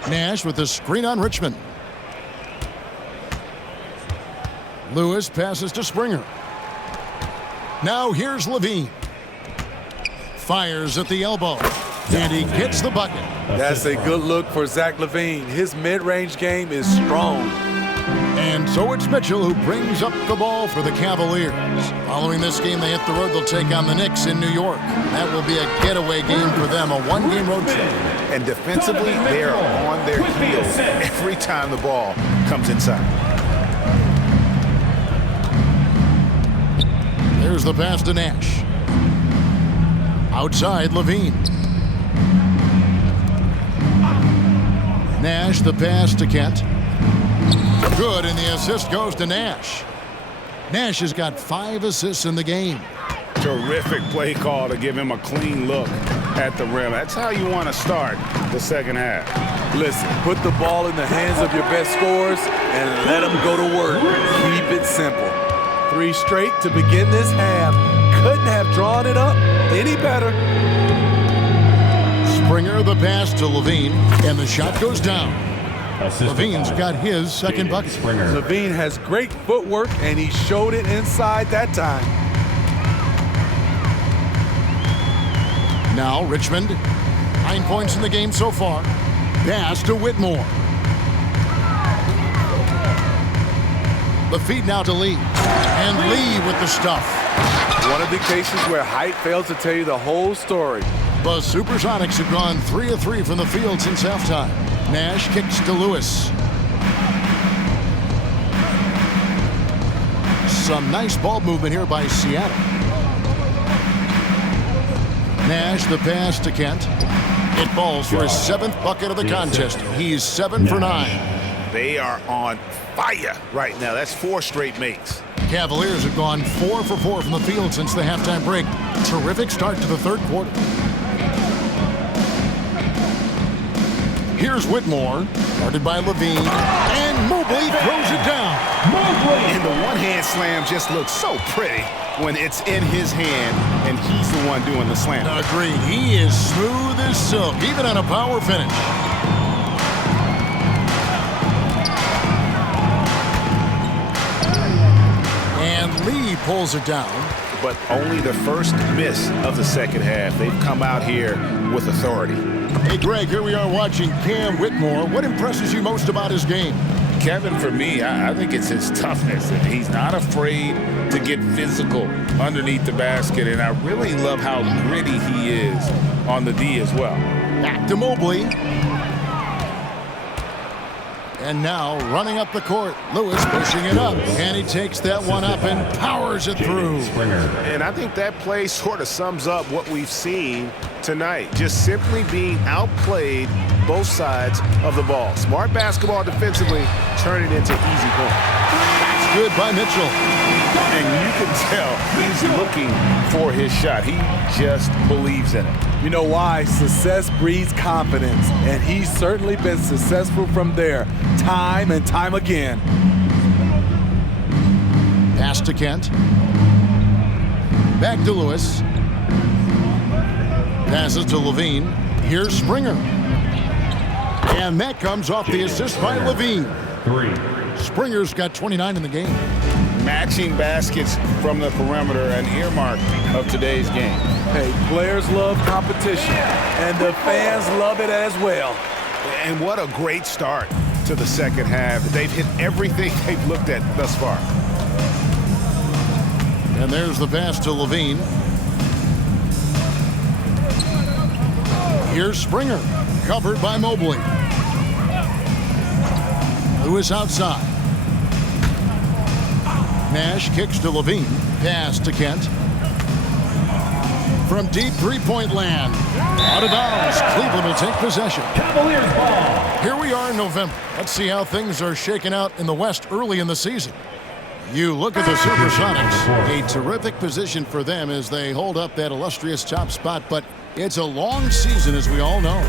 Nash with the screen on Richmond. Lewis passes to Springer. Now here's Levine. Fires at the elbow. And he gets the bucket. That's a good look for Zach LaVine. His mid-range game is strong. And so it's Mitchell who brings up the ball for the Cavaliers. Following this game, they hit the road. They'll take on the Knicks in New York. That will be a getaway game for them, a one-game road trip. And defensively, they are on their heels every time the ball comes inside. There's the pass to Nash. Outside, Levine. Nash, the pass to Kent. Good, and the assist goes to Nash. Nash has got 5 assists in the game. Terrific play call to give him a clean look at the rim. That's how you want to start the second half. Listen, put the ball in the hands of your best scorers and let them go to work. Keep it simple. 3 straight to begin this half. Couldn't have drawn it up any better. Springer, the pass to Levine, and the shot goes down. Levine's got his second bucket. Levine has great footwork, and he showed it inside that time. Now Richmond, 9 points in the game so far. Pass to Whitmore. The feed now to Lee. And Lee with the stuff. One of the cases where height fails to tell you the whole story. The Supersonics have gone 3 of 3 from the field since halftime. Nash kicks to Lewis. Some nice ball movement here by Seattle. Nash, the pass to Kent. It falls for his 7th bucket of the contest. He's 7 for 9. They are on fire right now. That's 4 straight makes. Cavaliers have gone 4 for 4 from the field since the halftime break. Terrific start to the third quarter. Here's Whitmore, guarded by Levine, and Mobley throws it down. And the one-hand slam just looks so pretty when it's in his hand and he's the one doing the slam. Agreed. He is smooth as silk, even on a power finish. And Lee pulls it down. But only the first miss of the second half. They've come out here with authority. Hey, Greg, here we are watching Cam Whitmore. What impresses you most about his game? Kevin, for me, I think it's his toughness. He's not afraid to get physical underneath the basket, and I really love how gritty he is on the D as well. Back to Mobley. And now running up the court, Lewis pushing it up. And he takes that one up and powers it through. And I think that play sort of sums up what we've seen tonight. Just simply being outplayed both sides of the ball. Smart basketball defensively, turn it into easy points. That's good by Mitchell. And you can tell he's looking for his shot. He just believes in it. You know why? Success breeds confidence, and he's certainly been successful from there, time and time again. Pass to Kent. Back to Lewis. Passes to Levine. Here's Springer. And that comes off the assist by Levine. Springer's got 29 in the game. Matching baskets from the perimeter, an earmark of today's game. Hey, players love competition, and the fans love it as well. And what a great start to the second half. They've hit everything they've looked at thus far. And there's the pass to Levine. Here's Springer, covered by Mobley. Lewis outside. Nash kicks to Levine. Pass to Kent. From deep three-point land. Out of bounds. Cleveland will take possession. Cavaliers ball. Here we are in November. Let's see how things are shaking out in the West early in the season. You look at the Supersonics. A terrific position for them as they hold up that illustrious top spot, but it's a long season, as we all know.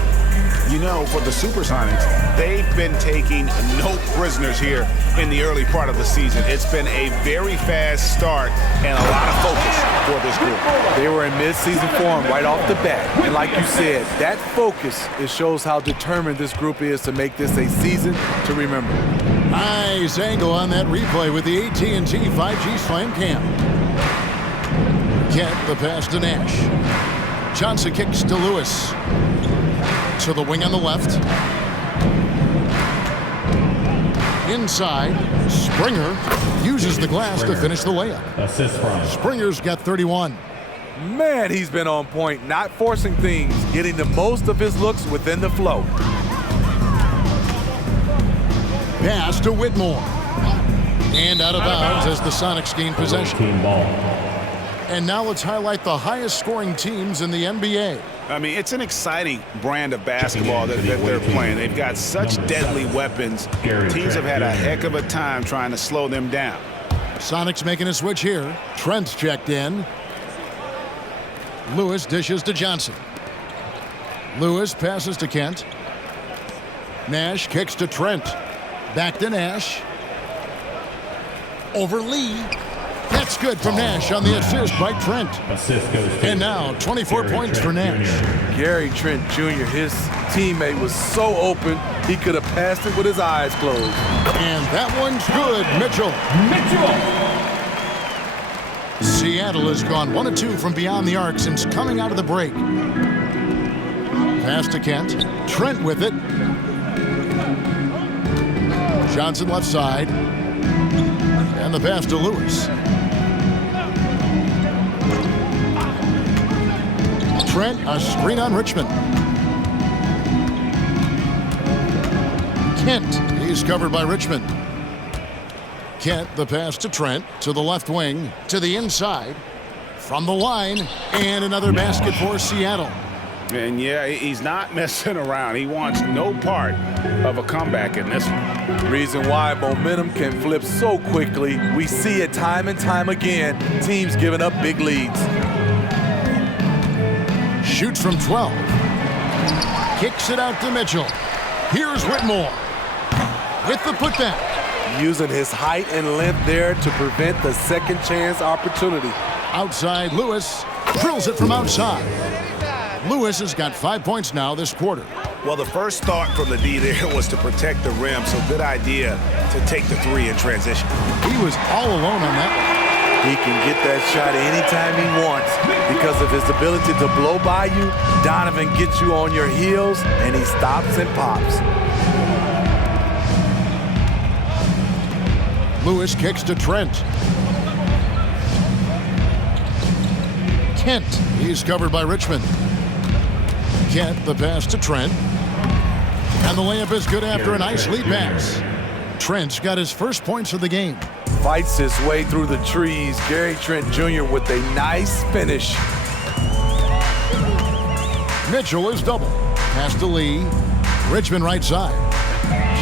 You know, for the Supersonics, they've been taking no prisoners here in the early part of the season. It's been a very fast start and a lot of focus for this group. They were in mid-season form right off the bat. And like you said, that focus, it shows how determined this group is to make this a season to remember. Nice angle on that replay with the AT&T 5G Slam Cam. Kent, the pass to Nash. Johnson kicks to Lewis. To the wing on the left. Inside, Springer uses the glass to finish the layup. Assist from Springer's got 31. Man, he's been on point, not forcing things, getting the most of his looks within the flow. Pass to Whitmore. And out of bounds as the Sonics gain possession. team ball. And now let's highlight the highest scoring teams in the NBA. I mean, it's an exciting brand of basketball that they're playing. They've got such deadly weapons. Teams have had a heck of a time trying to slow them down. Sonics making a switch here. Trent's checked in. Lewis dishes to Johnson. Lewis passes to Kent. Nash kicks to Trent. Back to Nash. Over Lee. That's good from Nash on the assist by Trent. Assist goes to And now 24 points for Nash. Gary Trent Jr., his teammate, was so open, he could have passed it with his eyes closed. And that one's good, Mitchell. Seattle has gone 1 of 2 from beyond the arc since coming out of the break. Pass to Kent. Trent with it. Johnson left side. And the pass to Lewis. Trent, a screen on Richmond. Kent, he's covered by Richmond. Kent, the pass to Trent, to the left wing, to the inside, from the line, and another basket for Seattle. And yeah, he's not messing around. He wants no part of a comeback in this one. Reason why momentum can flip so quickly. We see it time and time again, teams giving up big leads. Shoots from 12. Kicks it out to Mitchell. Here's Whitmore with the putback. Using his height and length there to prevent the second chance opportunity. Outside, Lewis drills it from outside. Lewis has got 5 points now this quarter. Well, the first thought from the D there was to protect the rim, so good idea to take the three in transition. He was all alone on that one. He can get that shot anytime he wants because of his ability to blow by you. Donovan gets you on your heels, and he stops and pops. Lewis kicks to Trent. Kent, he's covered by Richmond. Kent, the pass to Trent. And the layup is good after a nice lead pass. Trent's got his first points of the game. Fights his way through the trees. Gary Trent Jr. with a nice finish. Mitchell is double. Pass to Lee. Richmond right side.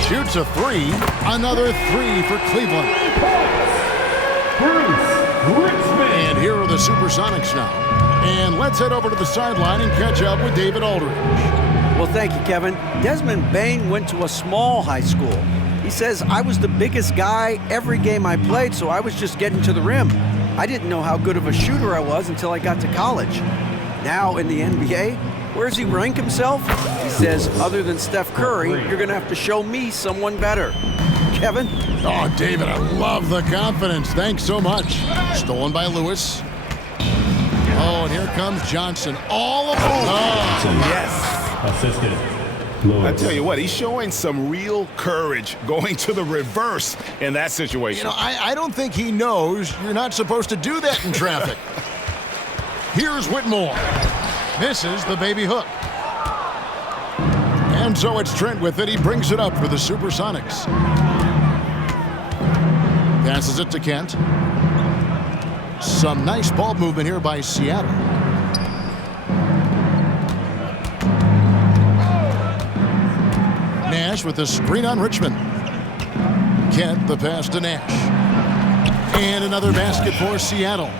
Shoots a three. Another three for Cleveland. And here are the Supersonics now. And let's head over to the sideline and catch up with David Aldridge. Well, thank you, Kevin. Desmond Bain went to a small high school. He says, I was the biggest guy every game I played, so I was just getting to the rim. I didn't know how good of a shooter I was until I got to college. Now in the NBA, where does he rank himself? He says, other than Steph Curry, you're going to have to show me someone better. Kevin? Oh, David, I love the confidence. Thanks so much. Stolen by Lewis. Oh, and here comes Johnson. All aboard. Oh, yes. Assisted. I tell you what, he's showing some real courage going to the reverse in that situation. You know, I don't think he knows you're not supposed to do that in traffic. Here's Whitmore. Misses the baby hook. And so it's Trent with it. He brings it up for the Supersonics. Passes it to Kent. Some nice ball movement here by Seattle. Nash with the screen on Richmond. Kent, the pass to Nash. And another basket for Seattle.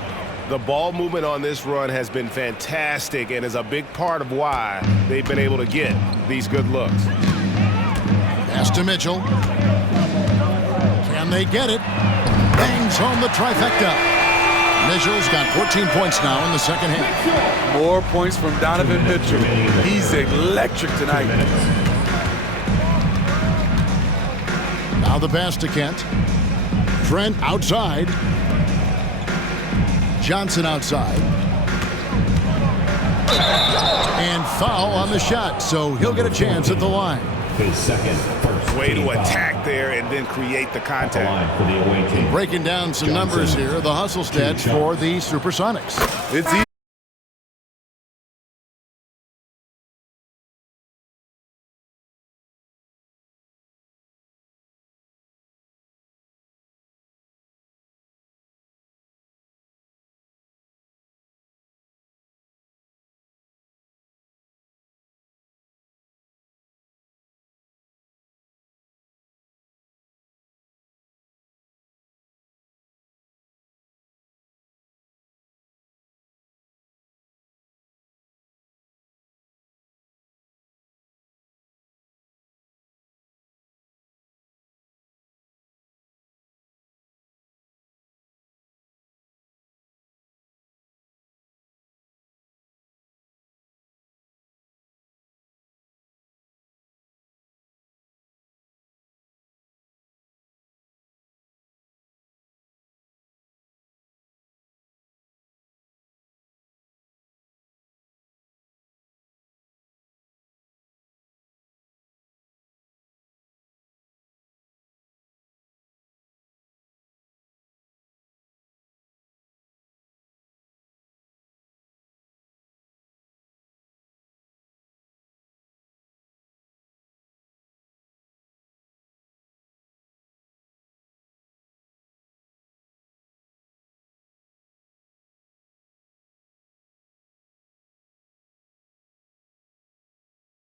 The ball movement on this run has been fantastic and is a big part of why they've been able to get these good looks. Pass to Mitchell. Can they get it? Bangs home the trifecta. Mitchell's got 14 points now in the second half. More points from Donovan Mitchell. He's electric tonight. Now the pass to Kent. Trent outside. Johnson outside. And foul on the shot, so he'll get a chance at the line. his second first Way to team foul. attack there and then create the contact. For the away team. Breaking down some numbers here, the hustle stats for the Supersonics. It's